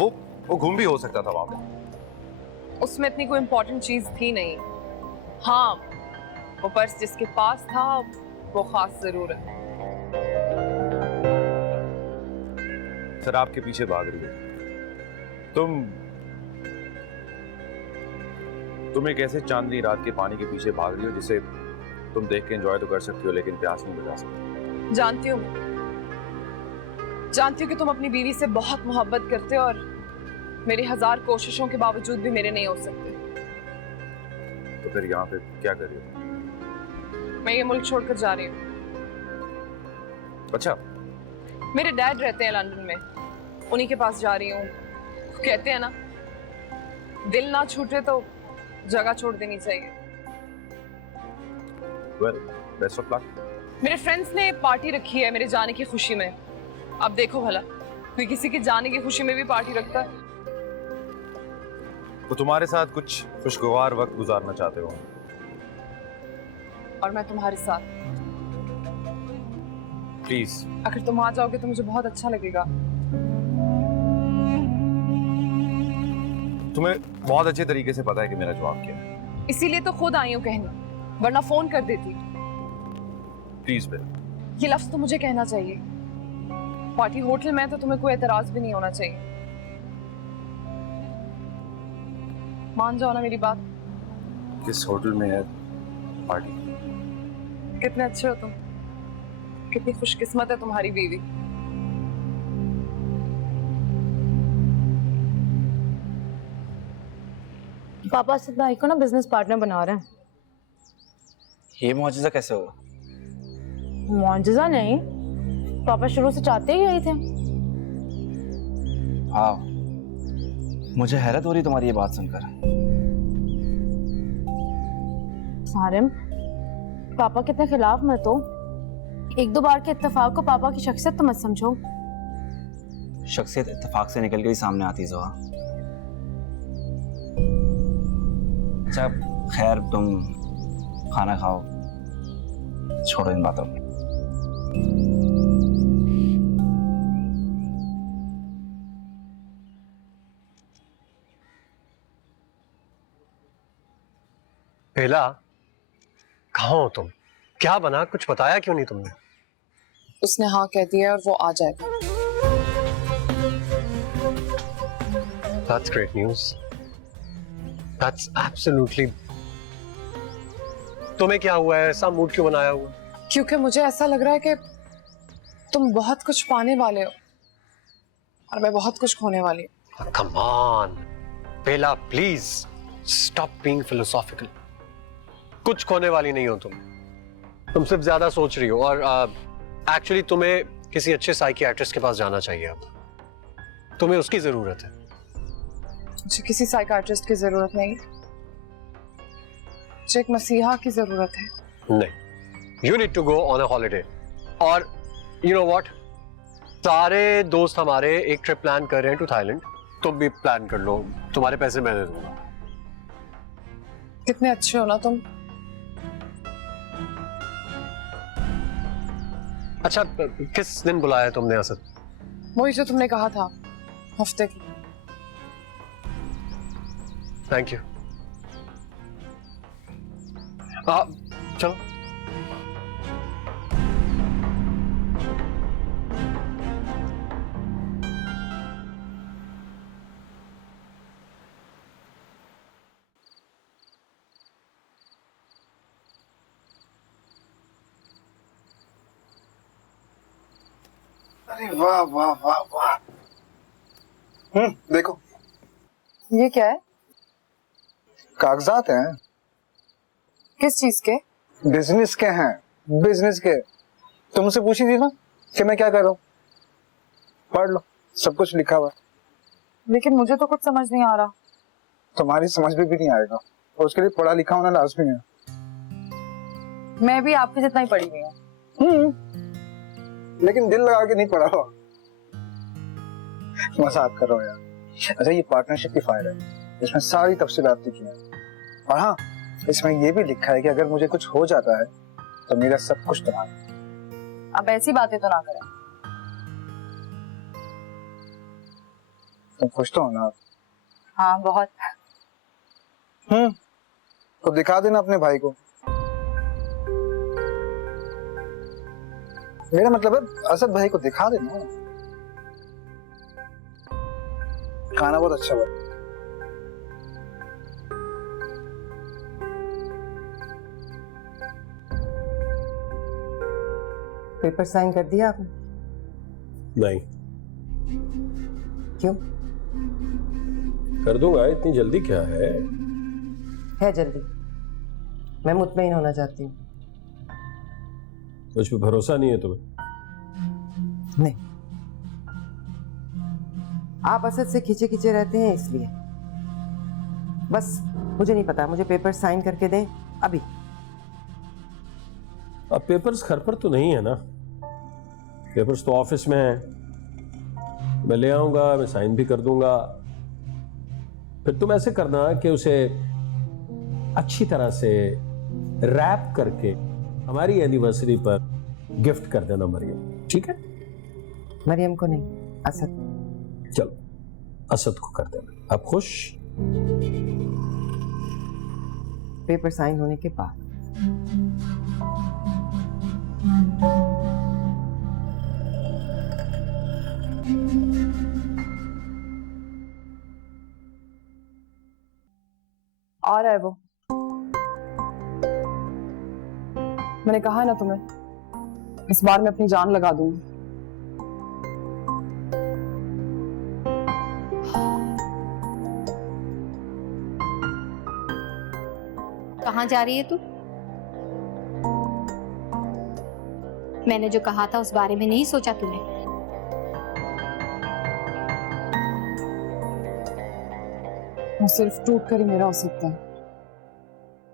वो घूम भी हो सकता था वहां पे? उसमें इतनी कोई इंपॉर्टेंट चीज थी नहीं। हाँ, वो पर्स जिसके पास था वो खास जरूर है। सर आपके पीछे भाग रही हो तुम एक ऐसे चांदनी रात के पानी के पीछे भाग रही हो जिसे तुम देख के एंजॉय तो कर सकती हो लेकिन प्यास नहीं बुझा सकती। जानती हूँ कि तुम अपनी बीवी से बहुत मोहब्बत करते हो और मेरी 1000 कोशिशों के बावजूद भी मेरे नहीं हो सकते। तो फिर यहाँ पे क्या कर रही हो? मैं ये मुल्क छोड़कर जा रही हूँ। अच्छा, मेरे डैड रहते हैं लंदन में, उन्हीं के पास जा रही हूँ। कहते हैं ना, दिल ना छूटे तो जगह छोड़ देनी चाहिए। Well, best of luck. मेरे फ्रेंड्स ने पार्टी रखी है मेरे जाने की खुशी में। अब देखो भला, कोई किसी के जाने की खुशी में भी पार्टी रखता है। वो तुम्हारे साथ कुछ खुशगवार वक्त गुजारना चाहते हो और मैं तुम्हारे साथ। प्लीज अगर तुम आ जाओगे तो मुझे बहुत अच्छा लगेगा। तुम्हें बहुत अच्छे तरीके से पता है कि मेरा जवाब क्या है। इसीलिए तो खुद आई हूँ कहने, वरना फोन कर देती। प्लीज बेल, ये लफ्ज तो मुझे कहना चाहिए। पार्टी होटल में तो तुम्हें कोई एतराज भी नहीं होना चाहिए। मान जाओ ना मेरी बात। किस होटल में है पार्टी? कितने अच्छे हो तुम, कितनी खुशकिस्मत है तुम्हारी बीवी। पापा असद भाई को ना बिजनेस पार्टनर बना रहे हैं। ये मुआजिजा कैसे होगा? मुआजिजा नहीं, पापा शुरू से चाहते ही यही थे। हाँ, मुझे हैरत हो रही तुम्हारी ये बात सुनकर। सारिम, पापा के इतने खिलाफ मत हो। 1-2 बार के इत्तेफाक को पापा की शख्सियत तो मत समझो। शख्सियत इत्तेफाक से निकल के ही सामने आती जोहा। अच्छा खैर, तुम खाना खाओ, छोड़ो इन बातों को। बेला, कहाँ हो तुम? क्या बना? कुछ बताया क्यों नहीं तुमने? उसने हाँ कह दिया और वो आ जाएगा। That's great news. That's absolutely. तुम्हें क्या हुआ है? ऐसा मूड क्यों बनाया हुआ? क्योंकि मुझे ऐसा लग रहा है कि तुम बहुत कुछ पाने वाले हो और मैं बहुत कुछ खोने वाली हूँ। Come on, Bela, please stop being philosophical. कुछ खोने वाली नहीं हो तुम सिर्फ ज्यादा सोच रही हो। और एक्चुअली तुम्हें किसी अच्छे साइकियाट्रिस्ट के पास जाना चाहिए। अब तुम्हें उसकी जरूरत है। मुझे किसी साइकाट्रिस्ट की जरूरत नहीं, मुझे एक मसीहा की जरूरत है। नहीं, you need to go on a holiday. और यू नो व्हाट, सारे दोस्त हमारे एक ट्रिप प्लान कर रहे हैं टू थाईलैंड। तुम भी प्लान कर लो, तुम्हारे पैसे मैं दे दूंगा। कितने अच्छे हो ना तुम। अच्छा, किस दिन बुलाया है तुमने असद? वही जो तुमने कहा था, हफ्ते की। Thank you. चलो। अरे वाह वाह वाह वाह। देखो ये क्या है? कागजात हैं। किस चीज के? बिजनेस के हैं, बिजनेस के। तुमसे पूछी थी ना कि मैं क्या कर रहा हूँ, पढ़ लो, सब कुछ लिखा हुआ है। लेकिन मुझे तो कुछ समझ नहीं आ रहा। तुम्हारी समझ में भी नहीं आएगा, और उसके लिए पढ़ा लिखा होना लाजमी है। मैं भी आपके जितना ही पढ़ी हुई हूँ। लेकिन दिल लगा के नहीं पढ़ा हुआ। मजाक कर रहा हूँ यार। अच्छा, ये पार्टनरशिप की फाइल है, इसमें सारी तफसीलात लिखी हैं। और हाँ, इसमें ये भी लिखा है कि अगर मुझे कुछ हो जाता है तो मेरा सब कुछ तुम्हारा। अब ऐसी बातें तो ना करें। तुम खुश तो हो ना? हाँ, बहुत। तो दिखा देना अपने भाई को। मेरा मतलब है असद भाई को दिखा देना। खाना बहुत अच्छा हुआ। पेपर साइन कर दिया आपने? नहीं। क्यों? कर दूंगा, इतनी जल्दी क्या है जल्दी। मैं मुतमईन होना चाहती हूँ। मुझ पे भरोसा नहीं है तुम्हें? नहीं, आप असद से खींचे खींचे रहते हैं इसलिए। बस मुझे नहीं पता, मुझे पेपर साइन करके दें अभी। अब पेपर्स घर पर तो नहीं है ना, पेपर्स तो ऑफिस में है। मैं ले आऊंगा, मैं साइन भी कर दूंगा। फिर तुम ऐसे करना कि उसे अच्छी तरह से रैप करके हमारी एनिवर्सरी पर गिफ्ट कर देना मरियम, ठीक है? मरियम को नहीं, असद। चलो, असद को कर देना। आप खुश? पेपर साइन होने के बाद। आ रहा है वो। मैंने कहा ना तुम्हें, इस बार मैं अपनी जान लगा दूंगी। कहाँ जा रही है तू? मैंने जो कहा था उस बारे में नहीं सोचा तूने? वो सिर्फ टूट कर ही मेरा हो सकता है,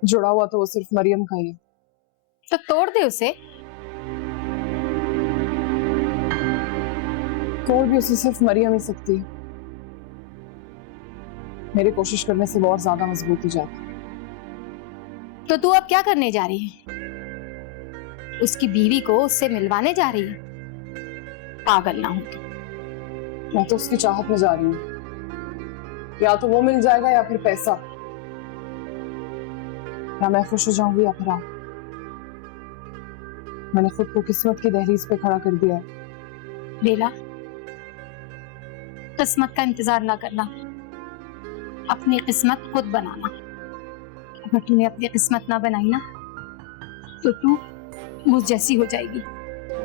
जुड़ा हुआ तो वो सिर्फ मरियम का ही है। तो तोड़ दे उसे। तोड़ भी उसे सिर्फ मरियम ही सकती है। मेरी कोशिश करने से वो और ज्यादा मजबूत हो जाती। तो तू अब क्या करने जा रही है? उसकी बीवी को उससे मिलवाने जा रही है? पागल ना हो तू। मैं तो उसकी चाहत में जा रही हूँ। या तो वो मिल जाएगा या फिर पैसा। या मैं खुश हो जाऊंगी या फिर आप। मैंने खुद को किस्मत की दहलीज पे खड़ा कर दिया है। बेला, किस्मत का इंतजार ना करना, अपनी किस्मत खुद बनाना। अगर तूने अपनी किस्मत ना बनाई ना तो तू मुझ जैसी हो जाएगी,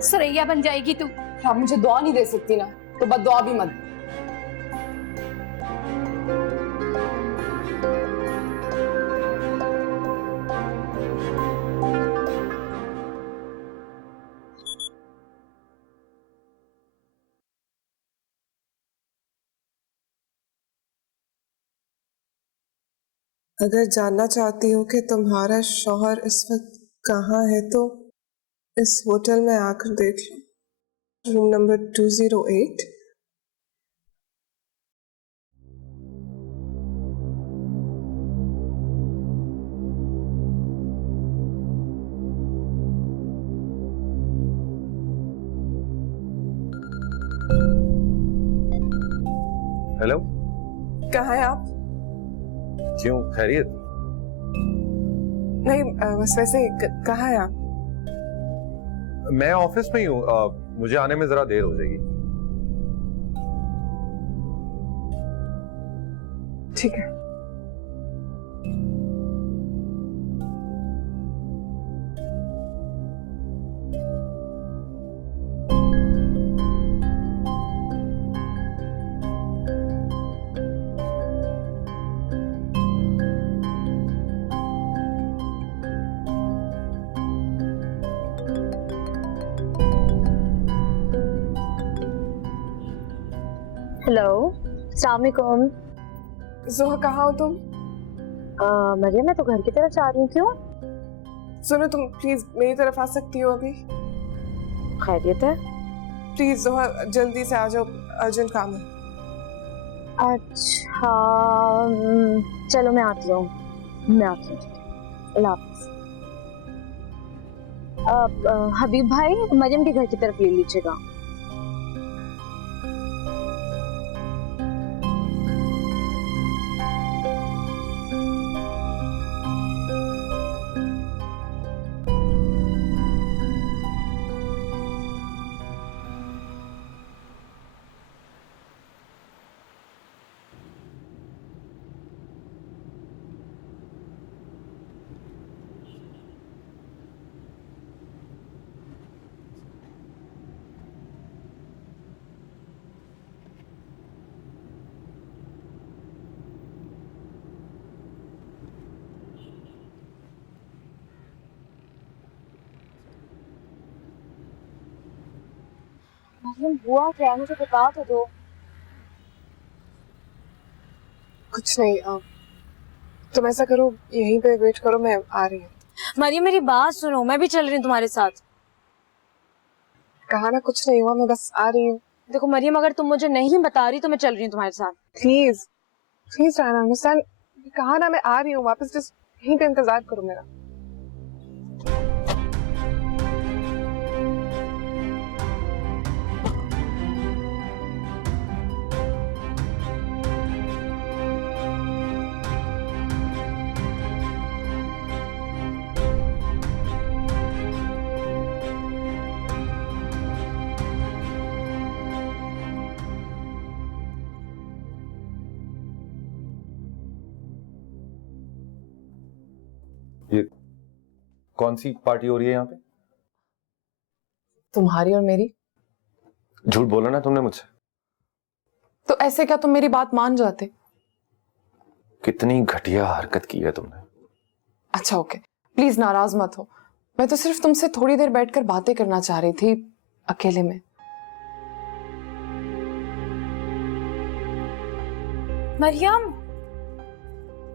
सुरैया बन जाएगी तू। आप मुझे दुआ नहीं दे सकती ना, तो बस दुआ भी मत। अगर जानना चाहती हो कि तुम्हारा शौहर इस वक्त कहाँ है तो इस होटल में आकर देख लो, रूम नंबर 208। हेलो, कहाँ है आप? क्यों, खैरियत? नहीं, बस वैसे ही, कहाँ है आप? मैं ऑफिस में ही हूँ, मुझे आने में जरा देर हो जाएगी। ठीक है। हेलो, अस्सलाम वालेकुम। जोहा, कहाँ हो तुम? मरियम, मैं तो घर की तरफ जा रही हूँ। क्यों? सुनो, तुम प्लीज मेरी तरफ आ सकती हो अभी? खैरियत है? प्लीज जोहा, जल्दी से आ जाओ, अर्जेंट काम है। अच्छा, चलो मैं आती हूँ। अल्लाह हाफिज़। हबीब भाई, मरियम के घर की तरफ ले लीजिएगा। मरियम, हुआ क्या? मुझे बता तो दो। कुछ नहीं, तुम ऐसा करो, यहीं पे वेट करो, मैं आ रही हूँ। मरियम, मेरी बात सुनो, मैं भी चल रही हूँ तुम्हारे साथ। कहा ना कुछ नहीं हुआ, मैं बस आ रही हूँ। देखो मरियम, अगर तुम मुझे नहीं बता रही तो मैं चल रही हूँ तुम्हारे साथ। Please please Rana, understand. कहा ना मैं आ रही हूँ वापस, जस्ट यहीं पे इंतजार करो मेरा। ये कौन सी पार्टी हो रही है यहाँ पे? तुम्हारी और मेरी। झूठ बोला ना तुमने मुझसे। तो ऐसे क्या तुम मेरी बात मान जाते? कितनी घटिया हरकत की है तुमने। अच्छा ओके, प्लीज नाराज मत हो। मैं तो सिर्फ तुमसे थोड़ी देर बैठकर बातें करना चाह रही थी, अकेले में। मरियम,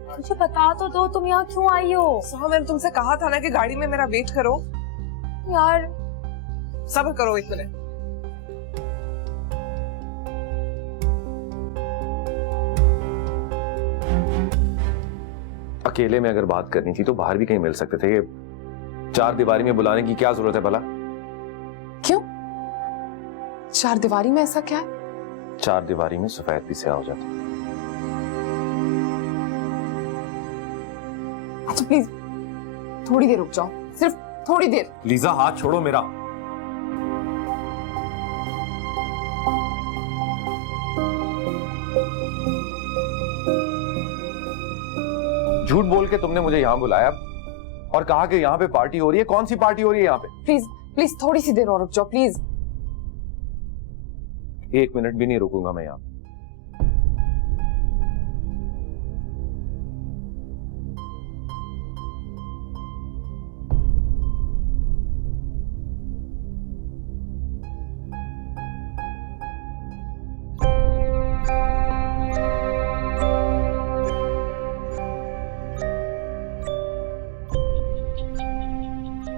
मुझे बता तो दो, तुम यहाँ क्यों आई हो? सोहा, मैंने तुमसे कहा था ना कि गाड़ी में मेरा वेट करो। यार सब्र करो 1 मिनट। अकेले में अगर बात करनी थी तो बाहर भी कहीं मिल सकते थे। ये 4 दीवारी में बुलाने की क्या जरूरत है भला? क्यों? 4 दीवारी में ऐसा क्या है? 4 दीवारी में सफेद भी स्याह हो जाता। अच्छा प्लीज थोड़ी देर रुक जाओ, सिर्फ थोड़ी देर। लीजा, हाथ छोड़ो मेरा। झूठ बोल के तुमने मुझे यहां बुलाया और कहा कि यहां पे पार्टी हो रही है। कौन सी पार्टी हो रही है यहां पे? प्लीज प्लीज थोड़ी सी देर और रुक जाओ प्लीज। 1 मिनट भी नहीं रुकूंगा मैं यहां।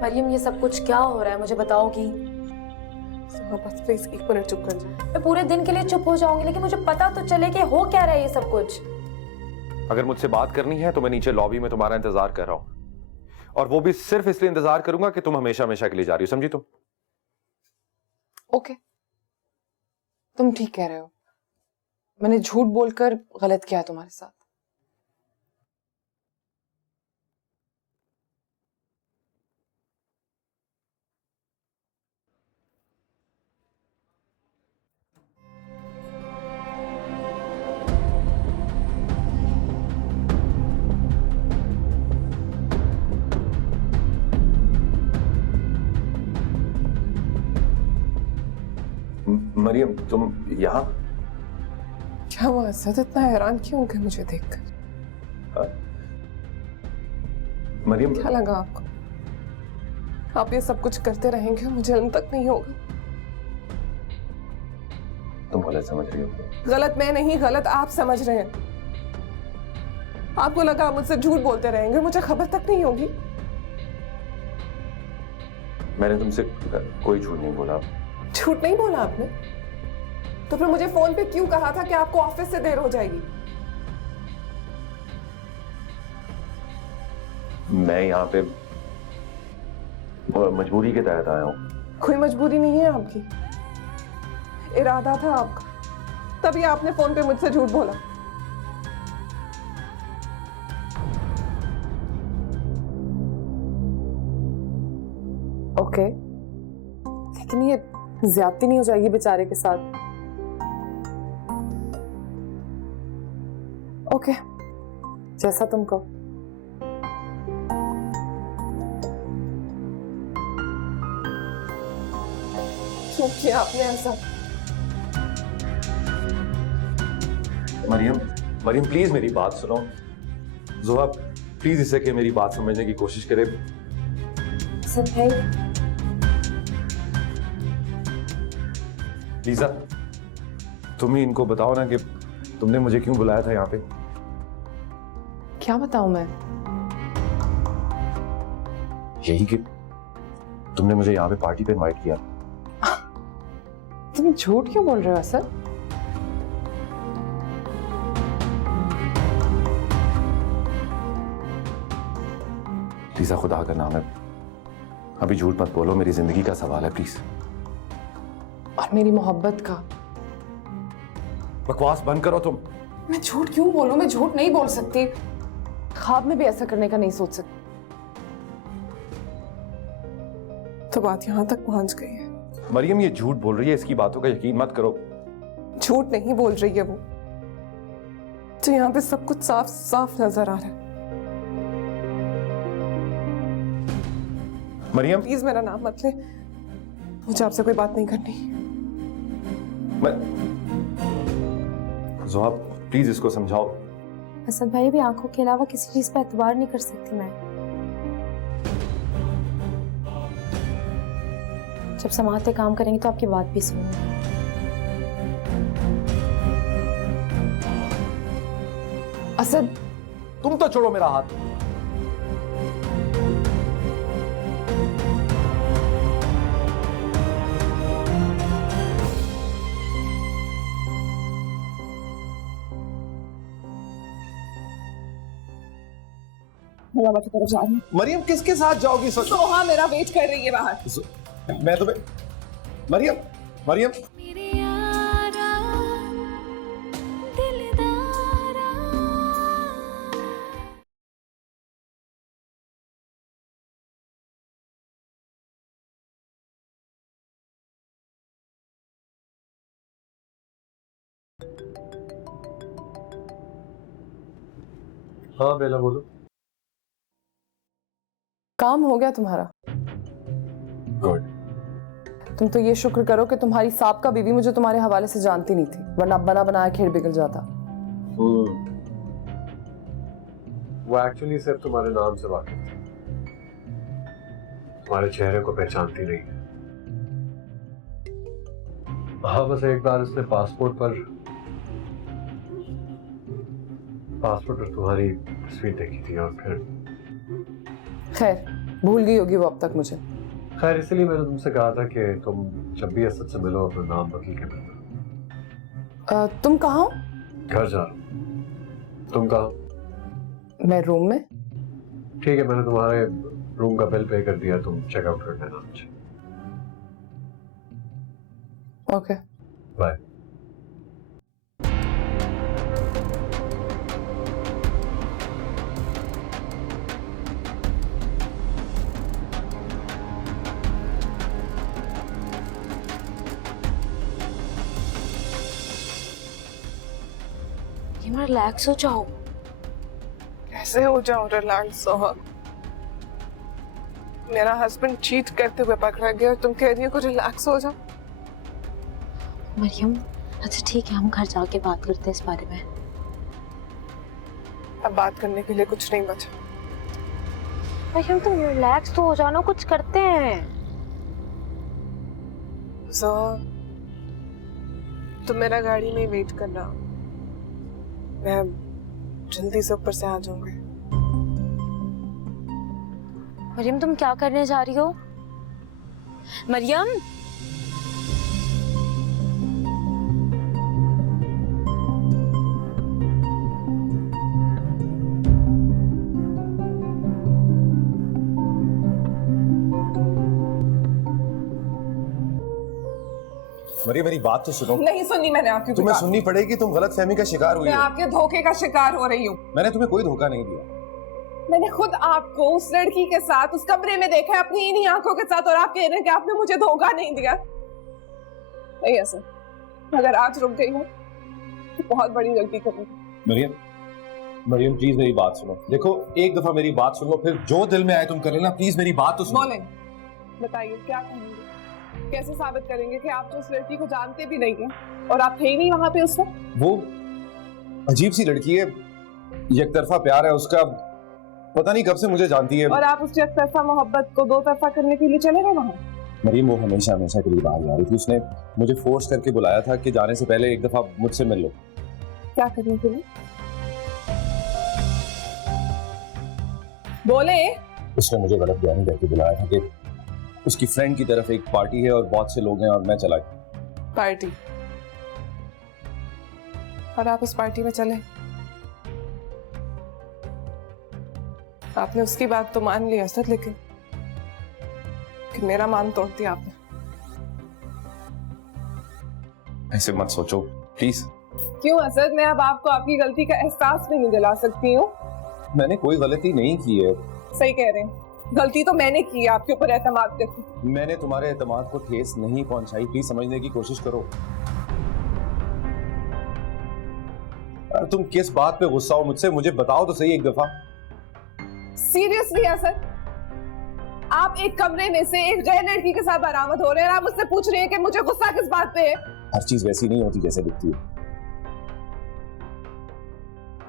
मरियम ये सब कुछ क्या हो रहा है मुझे बताओगी? बस प्लीज 1 मिनट चुप कर जाओ। मैं पूरे दिन के लिए चुप हो जाऊंगी, लेकिन मुझे पता तो चले कि हो क्या रहा है ये सब कुछ। अगर मुझसे बात करनी है तो मैं नीचे लॉबी में तुम्हारा इंतजार कर रहा हूं, और वो भी सिर्फ इसलिए इंतजार करूंगा कि तुम हमेशा हमेशा के लिए जा रही हो, समझी तुम? ओके, तुम ठीक कह रहे हो। मैंने झूठ बोलकर गलत किया तुम्हारे साथ। मरियम तुम यहाँ? क्या हुआ असद, इतना हैरान क्यों हो गए मुझे देखकर? मरियम क्या लगा आपको? आप ये सब कुछ करते रहेंगे, मुझे अंत तक नहीं होगा। तुम गलत समझ रही हो। गलत मैं नहीं, गलत आप समझ रहे हैं। आपको लगा आप मुझसे झूठ बोलते रहेंगे, मुझे खबर तक नहीं होगी। मैंने तुमसे कोई झूठ नहीं बोला। झूठ नहीं बोला आपने? तो फिर मुझे फोन पे क्यों कहा था कि आपको ऑफिस से देर हो जाएगी? मैं यहाँ पे मजबूरी के तहत आया हूँ। कोई मजबूरी नहीं है आपकी, इरादा था आपका, तभी आपने फोन पे मुझसे झूठ बोला। ओके, लेकिन ये ज्यादती नहीं हो जाएगी बेचारे के साथ? ओके, जैसा तुम कहो। क्यों किया आपने ऐसा? मरियम प्लीज मेरी बात सुनो। जोहा प्लीज इसे के मेरी बात समझने की कोशिश करे। लीजा, तुम ही इनको बताओ ना कि तुमने मुझे क्यों बुलाया था यहाँ पे। क्या बताऊं मैं? यही कि तुमने मुझे यहाँ पे पार्टी पे इनवाइट किया। तुम झूठ क्यों बोल रहे हो असद? लीजा खुदा का नाम है, अभी झूठ मत बोलो, मेरी जिंदगी का सवाल है प्लीज। और मेरी मोहब्बत का। बकवास बंद करो तुम। मैं झूठ क्यों बोलूं? मैं झूठ नहीं बोल सकती। ख्वाब में भी ऐसा करने का नहीं सोच सकती। तो बात यहां तक पहुंच गई है। मरियम ये झूठ बोल रही है, इसकी बातों का यकीन मत करो। झूठ नहीं बोल रही है वो, तो यहाँ पे सब कुछ साफ साफ नजर आ रहा है। मरियम प्लीज मेरा नाम मत ले, मुझे आपसे कोई बात नहीं करनी। जोहा प्लीज इसको समझाओ। असद भाई भी आंखों के अलावा किसी चीज पर एतबार नहीं कर सकती मैं। जब समाते काम करेंगे तो आपकी बात भी सुनूंगी। असद तुम तो छोड़ो मेरा हाथ। मरियम किसके साथ जाओगी? सोहा मेरा वेट कर रही है बाहर। मैं तुम्हें मरियम मरियम मेरे यारा दिलदारा। हाँ बेला बोलो। काम हो गया तुम्हारा। गुड। तुम तो ये शुक्र करो कि तुम्हारी साबका बीवी मुझे तुम्हारे हवाले से जानती नहीं थी, वरना बना बनाया खेल बिगड़ जाता। वो एक्चुअली सिर्फ तुम्हारे नाम से वाकिफ थी, तुम्हारे चेहरे को पहचानती नहीं। हाँ बस एक बार उसने पासपोर्ट पर तुम्हारी तस्वीर देखी थी और फिर। खैर भूल गई होगी वो अब तक मुझे। खैर इसलिए मैंने तुमसे कहा था कि तुम जब भी असद से मिलो अपना नाम बदल के मिलना। तुम कहाँ हो? घर जा रहा हूँ। तुम कहाँ? मैं रूम में। ठीक है, मैंने तुम्हारे रूम का बिल पे कर दिया, तुम चेकआउट कर लेना मुझे। Okay bye. रिलैक्स हो जाओ। कैसे हो जाऊं रिलैक्स सोहा? मेरा हस्बैंड चीट करते हुए पकड़ा गया और तुम कह रही हो कि रिलैक्स हो जाओ। मरियम अच्छा ठीक है, हम घर जाके बात करते हैं इस बारे में। अब बात करने के लिए कुछ नहीं बचा। मरियम तुम रिलैक्स तो हो जाओ ना, कुछ करते हैं। जोहा तुम मेरा गाड़ी में वेट करना, मैं जल्दी से ऊपर से आ जाऊंगी। मरियम तुम क्या करने जा रही हो? मरियम मरियम मेरी बात तो सुनो। नहीं सुननी मैंने आपकी। तुम्हें सुननी पड़ेगी, तुम गलतफहमी का शिकार हुई मैं हो। आपके धोखे का शिकार हो रही हूँ। मैंने तुम्हें कोई धोखा नहीं दिया। मैंने खुद आपको उस लड़की के साथ उस कमरे में देखा है अपनी इन्हीं आंखों के साथ, और आप कह रहे हैं कि आपने मुझे धोखा नहीं दिया। नहीं ऐसा, अगर आज रुक गई हो तो बहुत बड़ी गलती करूंगी। मरियम मरियम प्लीज मेरी बात सुनो। देखो एक दफा मेरी बात सुनो, फिर जो दिल में आए तुम कर लेना। प्लीज मेरी बात तो सुनो। बोलें, बताइए क्या कहेंगे? कैसे साबित करेंगे कि आप तो उस लड़की को जानते भी नहीं है और आप थे ही नहीं वहां पे उस वक्त? वो अजीब सी लड़की है, एक तरफा प्यार है उसका, पता नहीं कब से मुझे जानती है। और आप उस एक तरफा मोहब्बत को दो तरफा करने के लिए चले गए वहां? मरियम वो हमेशा हमेशा के लिए बाहर जा रही थी। उसने मुझे फोर्स करके बुलाया था कि जाने से पहले एक दफा मुझसे मिल लो। क्या करने के लिए? बोले। उसने मुझे गलत बयानी करके बुलाया था कि उसकी फ्रेंड की तरफ एक पार्टी है और बहुत से लोग हैं और मैं चला गया। पार्टी? और आप उस पार्टी में चले? आपने उसकी बात तो मान ली असद, लेकिन कि मेरा मान तोड़ दिया आपने। ऐसे मत सोचो प्लीज। क्यों असद? मैं अब आपको आपकी गलती का एहसास भी नहीं दिला सकती हूँ। मैंने कोई गलती नहीं की है। सही कह रहे हैं, गलती तो मैंने की है आपके ऊपर एतमाद करके। मैंने तुम्हारे एतमाद को ठेस नहीं पहुंचाई, प्लीज समझने की कोशिश करो। तुम किस बात पे गुस्सा हो मुझसे, मुझे बताओ तो सही एक दफा। सीरियसली असद, आप एक कमरे में से एक गैर लड़की के साथ बरामद हो रहे हैं और आप मुझसे पूछ रहे हैं कि मुझे गुस्सा किस बात पे है? हर चीज वैसी नहीं होती जैसे दिखती है।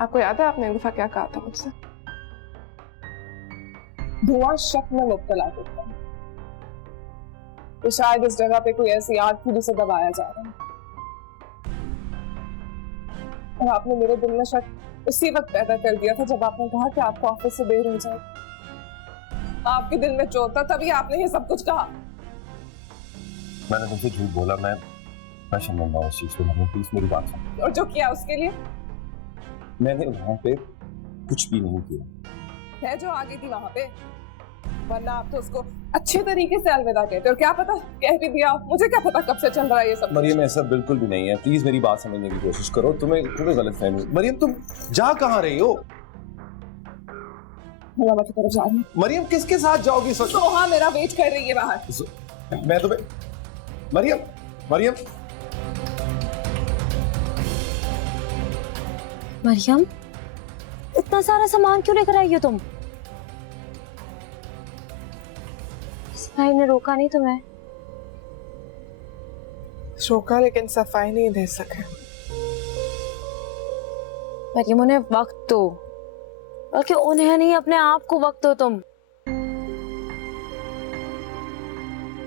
आपको याद है आपने एक दफा क्या कहा था मुझसे? धुआं शक में मुब्तला करता है, तो शायद इस जगह पे कोई ऐसी आग थी जिसे दबाया जा रहा है। और आपने मेरे दिल में शक उसी वक्त पैदा कर दिया था जब आपने कहा कि आपको ऑफिस से देर हो जाए। आपके दिल में चोट था, तभी आपने ये सब कुछ कहा। मैंने तुमसे झूठ बोला, मैं शर्मिंदा हूं उस चीज पे। प्लीज मेरी बात सुनो। और जो किया उसके लिए? मैंने वहां पे कुछ भी नहीं किया। है जो आगे थी वहां पे, वरना आप तो उसको अच्छे तरीके से अलविदा कहते। और क्या पता कह भी दिया, मुझे क्या पता कब से चल रहा है ये सब। मरियम ऐसा बिल्कुल भी नहीं है, प्लीज मेरी बात समझने की कोशिश करो। तुम्हें गलत फहमी। मरियम तुम जा कहाँ रही हो? की तरफ जा रही हूँ। मरियम किसके साथ जाओगी? सोहा मेरा वेट कर रही है बाहर। मैं तुम्हें मरियम मरियम मरियम इतना सारा सामान क्यों लेकर आई हो तुम? भाई ने रोका नहीं तुम्हें? रोका लेकिन सफाई नहीं दे सके। मरियम उन्हें वक्त दो, बल्कि उन्हें नहीं अपने आप को वक्त दो। तुम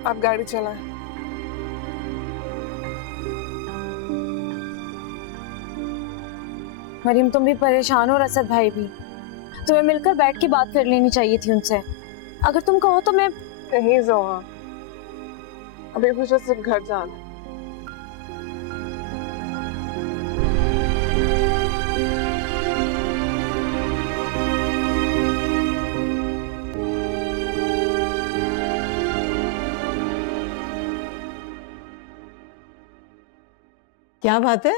आप गाड़ी चलाएं। मरियम तुम भी परेशान हो और असद भाई भी। तुम्हें मिलकर बैठ के बात कर लेनी चाहिए थी उनसे। अगर तुम कहो तो मैं नहीं जोहा, अभी मुझे सिर्फ घर जाना है। क्या बात है,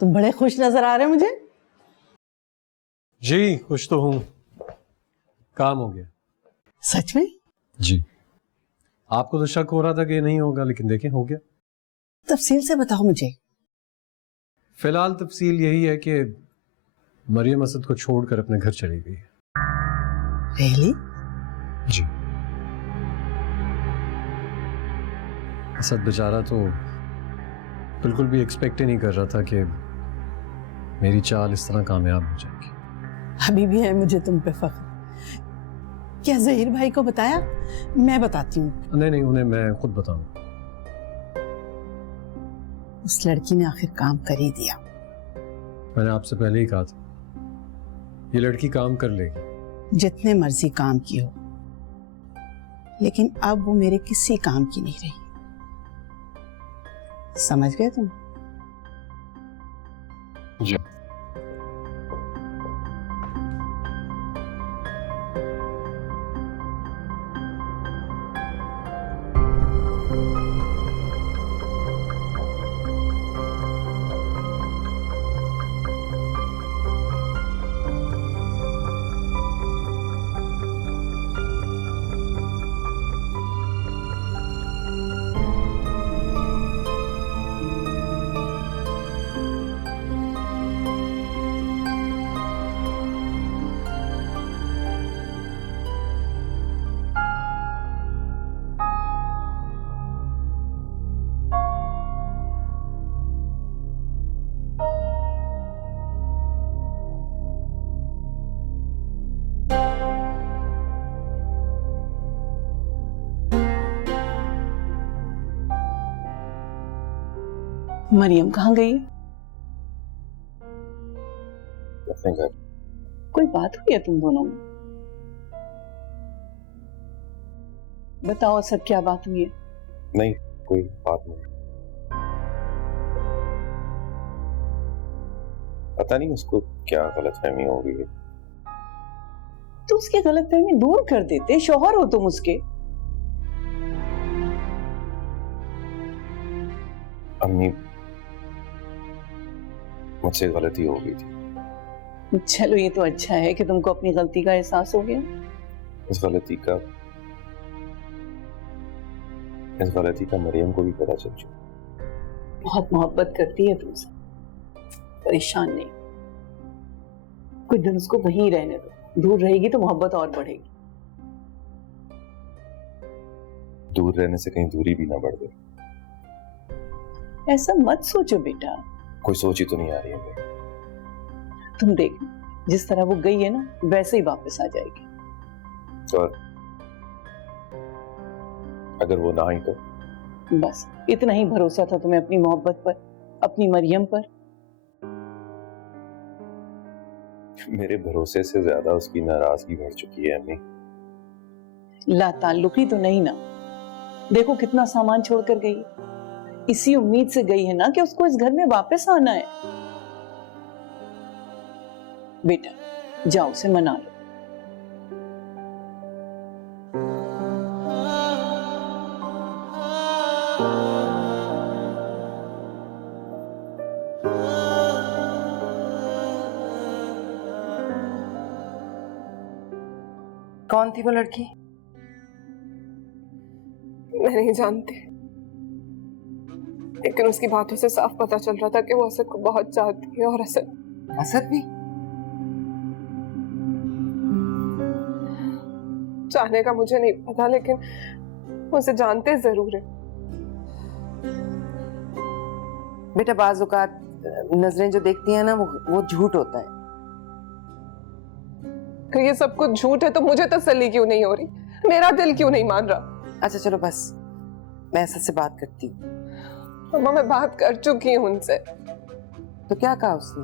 तुम बड़े खुश नजर आ रहे हो मुझे। जी खुश तो हूं, काम हो गया। सच में? जी, आपको तो शक हो रहा था कि नहीं होगा, लेकिन देखें हो गया। तफसील से बताओ मुझे। फिलहाल तफसील यही है कि मरियम असद को छोड़कर अपने घर चली गई है। Really? जी, असद बेचारा तो बिल्कुल भी एक्सपेक्ट ही नहीं कर रहा था कि मेरी चाल इस तरह कामयाब हो जाएगी। अभी भी है मुझे तुम पे फख्र। क्या जहीर भाई को बताया? मैं बताती हूँ। नहीं, उन्हें मैं खुद बताऊंगा। उस लड़की ने आखिर काम कर ही दिया। मैंने आपसे पहले ही कहा था ये लड़की काम कर लेगी। जितने मर्जी काम की हो, लेकिन अब वो मेरे किसी काम की नहीं रही। समझ गए तुम? जी। मरियम कहाँ गई? अपने घर। कोई बात हुई है तुम दोनों में? बताओ सब, क्या बात हुई है? नहीं, कोई बात नहीं। पता नहीं उसको क्या गलतफहमी हो गई है। तो उसकी गलतफहमी दूर कर देते, शौहर हो तुम उसके। अम्मी, मुझसे गलती हो गई थी। चलो ये तो अच्छा है कि तुमको अपनी गलती का एहसास हो गया। इस गलती का मरियम को भी पता चल चुका। बहुत मोहब्बत करती है तुमसे, परेशान नहीं। कुछ दिन उसको वहीं रहने दो, दूर रहेगी तो मोहब्बत और बढ़ेगी। दूर रहने से कहीं दूरी भी ना बढ़ गई। ऐसा मत सोचो बेटा। कोई सोच ही तो नहीं आ रही है मेरी। तुम देख, जिस तरह वो गई है ना, वैसे ही वापस आ जाएगी। और अगर वो ना आई तो? बस इतना ही भरोसा था तुम्हें अपनी मोहब्बत पर, अपनी मरियम पर। मेरे भरोसे से ज्यादा उसकी नाराजगी बढ़ चुकी है अम्मी। लाताल्लुकी तो नहीं ना। देखो कितना सामान छोड़कर गई, इसी उम्मीद से गई है ना कि उसको इस घर में वापस आना है। बेटा जाओ, उसे मना लो। कौन थी वो लड़की? मैं नहीं जानती, लेकिन उसकी बातों से साफ पता चल रहा था कि वो असद को बहुत चाहती है। और असद भी? चाहने का मुझे नहीं पता, लेकिन उसे जानते जरूर है। बेटा बाज़ औक़ात नजरें जो देखती हैं ना, वो झूठ होता है। कि ये सब कुछ झूठ है तो मुझे तसल्ली क्यों नहीं हो रही? मेरा दिल क्यों नहीं मान रहा? अच्छा चलो बस, मैं असद से बात करती हूँ। मम्मा मैं बात कर चुकी हूँ उनसे। तो क्या कहा उसने?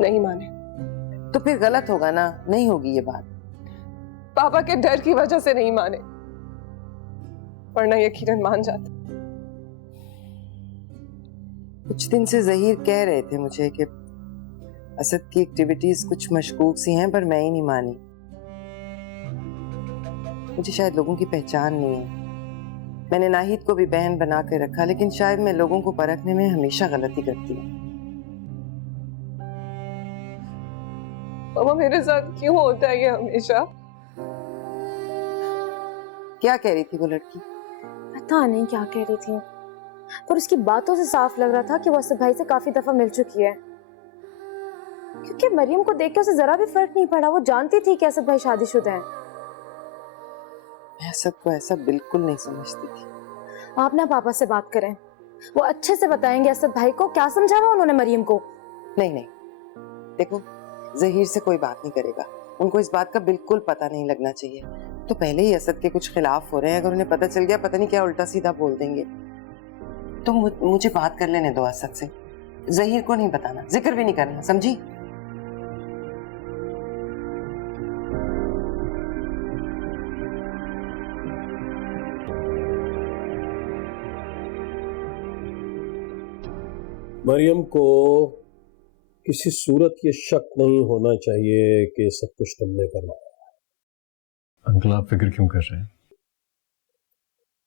नहीं माने। तो फिर गलत होगा ना, नहीं होगी ये बात। पापा के डर की वजह से नहीं माने, वरना यकीनन मान जाते। कुछ दिन से जहीर कह रहे थे मुझे कि असद की एक्टिविटीज कुछ मशकूक सी हैं, पर मैं ही नहीं मानी। मुझे शायद लोगों की पहचान नहीं है। मैंने नाहिद को भी बहन बना के रखा, लेकिन शायद मैं लोगों को परखने में हमेशा गलती करती हूँ। मामा मेरे साथ क्यों होता है ये हमेशा? क्या कह रही थी वो लड़की? पता नहीं क्या कह रही थी, पर उसकी बातों से साफ लग रहा था कि वो असद भाई से काफी दफा मिल चुकी है। क्योंकि मरियम को देख के उसे जरा भी फर्क नहीं पड़ा। वो जानती थी कि असद भाई शादीशुदा है। मैं असद को ऐसा बिल्कुल नहीं समझती थी। आप ना पापा से बात करें, वो अच्छे से बताएंगे असद भाई को क्या समझाया उन्होंने मरियम को। नहीं नहीं, देखो जहीर से कोई बात नहीं करेगा, उनको इस बात का बिल्कुल पता नहीं लगना चाहिए। तो पहले ही असद के कुछ खिलाफ हो रहे हैं, अगर उन्हें पता चल गया पता नहीं क्या उल्टा सीधा बोल देंगे। तो मुझे बात कर लेने दो असद से, जहीर को नहीं बताना, जिक्र भी नहीं करना, समझी? मरियम को किसी सूरत ये शक नहीं होना चाहिए कि सब कुछ तुमने करवाया। अंकल आप फिक्र क्यों कर रहे हैं?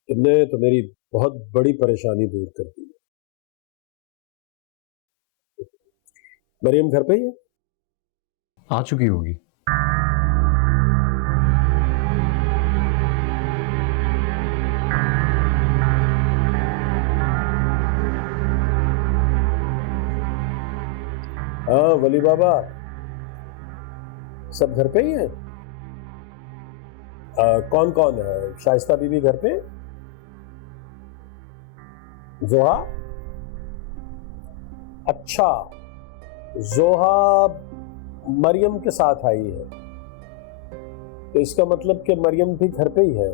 तुमने तो मेरी बहुत बड़ी परेशानी दूर कर दी। मरियम घर पे ही है? आ चुकी होगी। हाँ वली बाबा सब घर पे ही है? कौन कौन है? शाइस्ता बीबी घर पे? जोहा? अच्छा, जोहा मरियम के साथ आई है, तो इसका मतलब कि मरियम भी घर पे ही है।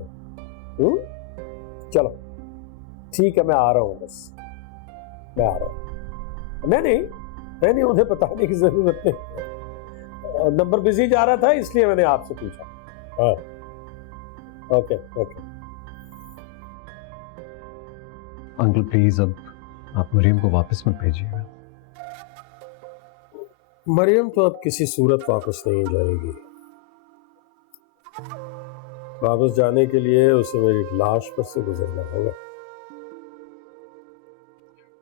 चलो ठीक है, मैं आ रहा हूं, बस मैं आ रहा हूं। नहीं उन्हें बताने की जरूरत नहीं, नंबर बिजी जा रहा था इसलिए मैंने आपसे पूछा। हाँ ओके। अंकल प्लीज अब आप मरियम को वापस मत भेजिएगा। मरियम तो अब किसी सूरत वापस नहीं जाएगी। वापस जाने के लिए उसे मेरी लाश पर से गुजरना होगा।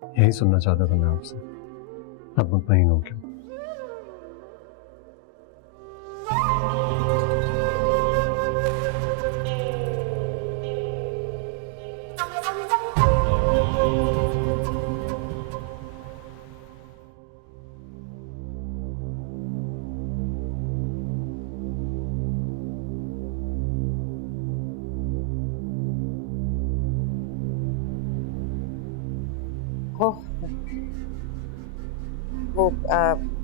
यही सुनना चाहता था मैं आपसे। अब मुतमईन हो क्यों?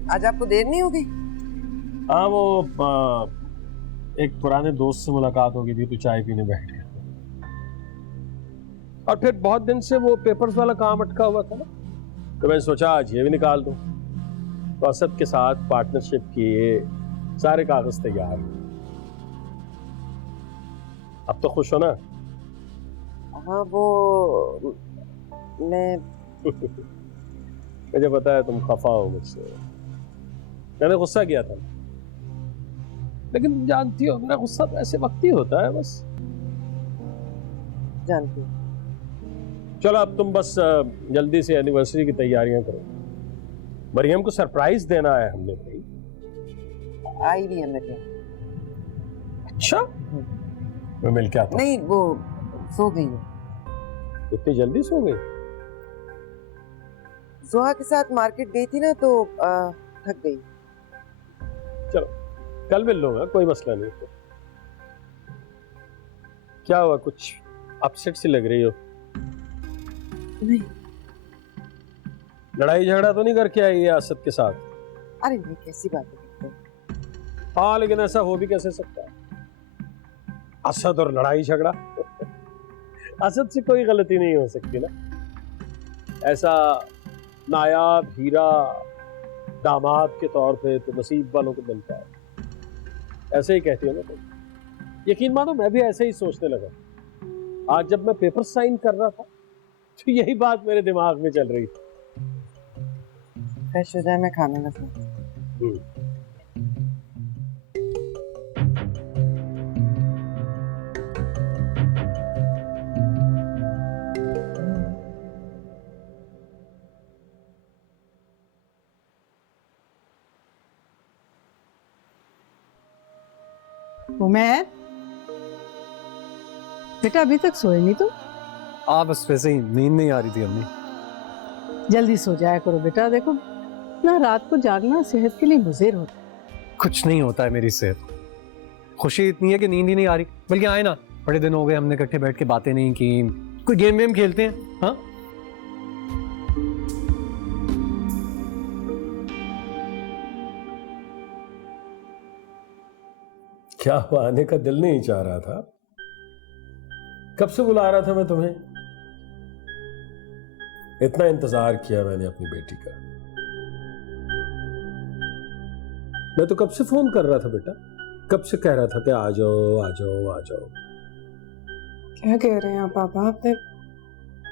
आज आपको देर नहीं होगी? हाँ वो एक पुराने दोस्त से मुलाकात हो गई थी, तो चाय पीने बैठ गया, और फिर बहुत दिन से वो पेपर्स वाला काम अटका हुआ था ना, तो मैंने सोचा आज ये भी निकाल दूं। तो असद के साथ पार्टनरशिप की सारे कागज तैयार। अब तो खुश हो ना? हाँ वो मैं मुझे पता है तुम खफा हो मुझसे, मैंने गुस्सा किया था, लेकिन तुम जानती हो मेरा गुस्सा तो ऐसे वक्त ही होता है, बस जानती हूँ। चलो अब तुम बस जल्दी से एनिवर्सरी की तैयारियां करो। मरियम को सरप्राइज देना है हमने भाई। आई भी है मेरे। अच्छा मैं मिल के आता हूं। नहीं वो सो गई है। इतनी जल्दी सो गई? जोहा के साथ मार्केट गई थी ना, तो थक गई। चलो कल मिल लूंगा, कोई मसला नहीं। तो क्या हुआ, कुछ अपसेट सी लग रही हो? नहीं। लड़ाई झगड़ा तो नहीं करके आई है असद के साथ? अरे नहीं, कैसी बात है। हाँ लेकिन ऐसा हो भी कैसे सकता है, असद और लड़ाई झगड़ा। असद से कोई गलती नहीं हो सकती ना। ऐसा नायाब हीरा दामाद के तौर पे तो नसीब वालों को मिलता है, ऐसे ही कहती हो ना तुम। यकीन मानो मैं भी ऐसे ही सोचने लगा। आज जब मैं पेपर साइन कर रहा था तो यही बात मेरे दिमाग में चल रही थी। फ्रेश हो जाए, मैं खाने लगा। उमैर, बेटा अभी तक सोए नहीं तुम? बस वैसे ही नींद नहीं आ रही थी अम्मी। जल्दी सो जाया करो बेटा, देखो ना रात को जागना सेहत के लिए मुज़िर होता है। कुछ नहीं होता है मेरी सेहत, खुशी इतनी है कि नींद ही नहीं आ रही। बल्कि आए ना, बड़े दिन हो गए हमने इकट्ठे बैठ के बातें नहीं की, कोई गेम वेम खेलते हैं। हाँ क्या आने का दिल नहीं चाह रहा था? कब से बुला रहा था मैं तुम्हें। इतना इंतजार किया मैंने अपनी बेटी का। मैं तो कब से फोन कर रहा था बेटा, कब से कह रहा था कि आ जाओ आ जाओ आ जाओ। क्या कह रहे हैं आप पापा? आपने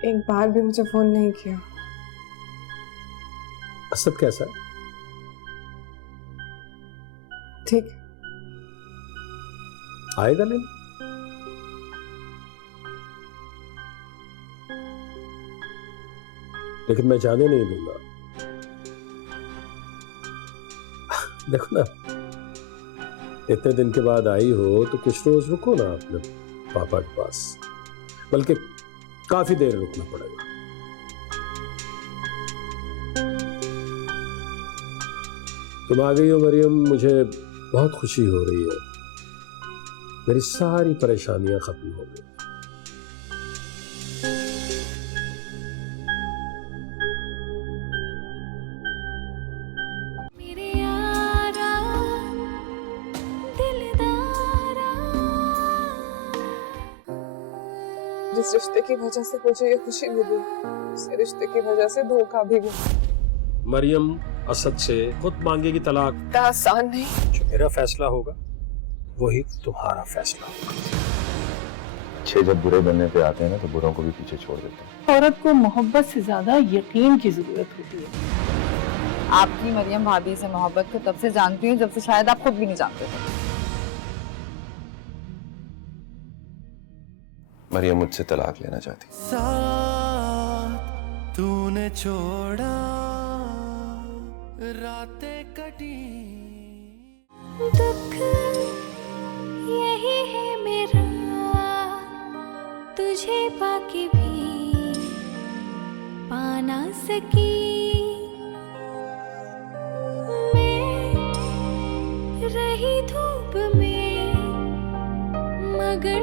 एक बार भी मुझे फोन नहीं किया। असद कैसा है? ठीक आएगा लेने? लेकिन मैं जाने नहीं दूंगा। देखो ना, इतने दिन के बाद आई हो तो कुछ रोज रुको ना अपने पापा के पास, बल्कि काफी देर रुकना पड़ेगा। तुम आ गई हो मरियम, मुझे बहुत खुशी हो रही है। मेरी सारी परेशानियां खत्म हो गई। मेरे यारा दिलदारा, जिस रिश्ते की वजह से मुझे ये खुशी मिली, उस रिश्ते की वजह से धोखा भी मिला। मरियम असद से खुद मांगेगी तलाक। इतना आसान नहीं। जो मेरा फैसला होगा वही तुम्हारा फैसला होगा। अच्छे जब बुरे बनने पे आते हैं ना तो बुरों को भी पीछे छोड़ देते हैं। औरत को मोहब्बत से ज्यादा यकीन की जरूरत होती है। आपकी मरियम भाभी से मोहब्बत को तब से जानती हूँ जब से शायद आप खुद भी नहीं जानते थे। मरियम मुझसे तलाक लेना चाहती। साथ तूने छोड़ा, रातें कटी। दुख यही है मेरा, तुझे पाके भी पा ना सकी। मैं रही धूप में मगर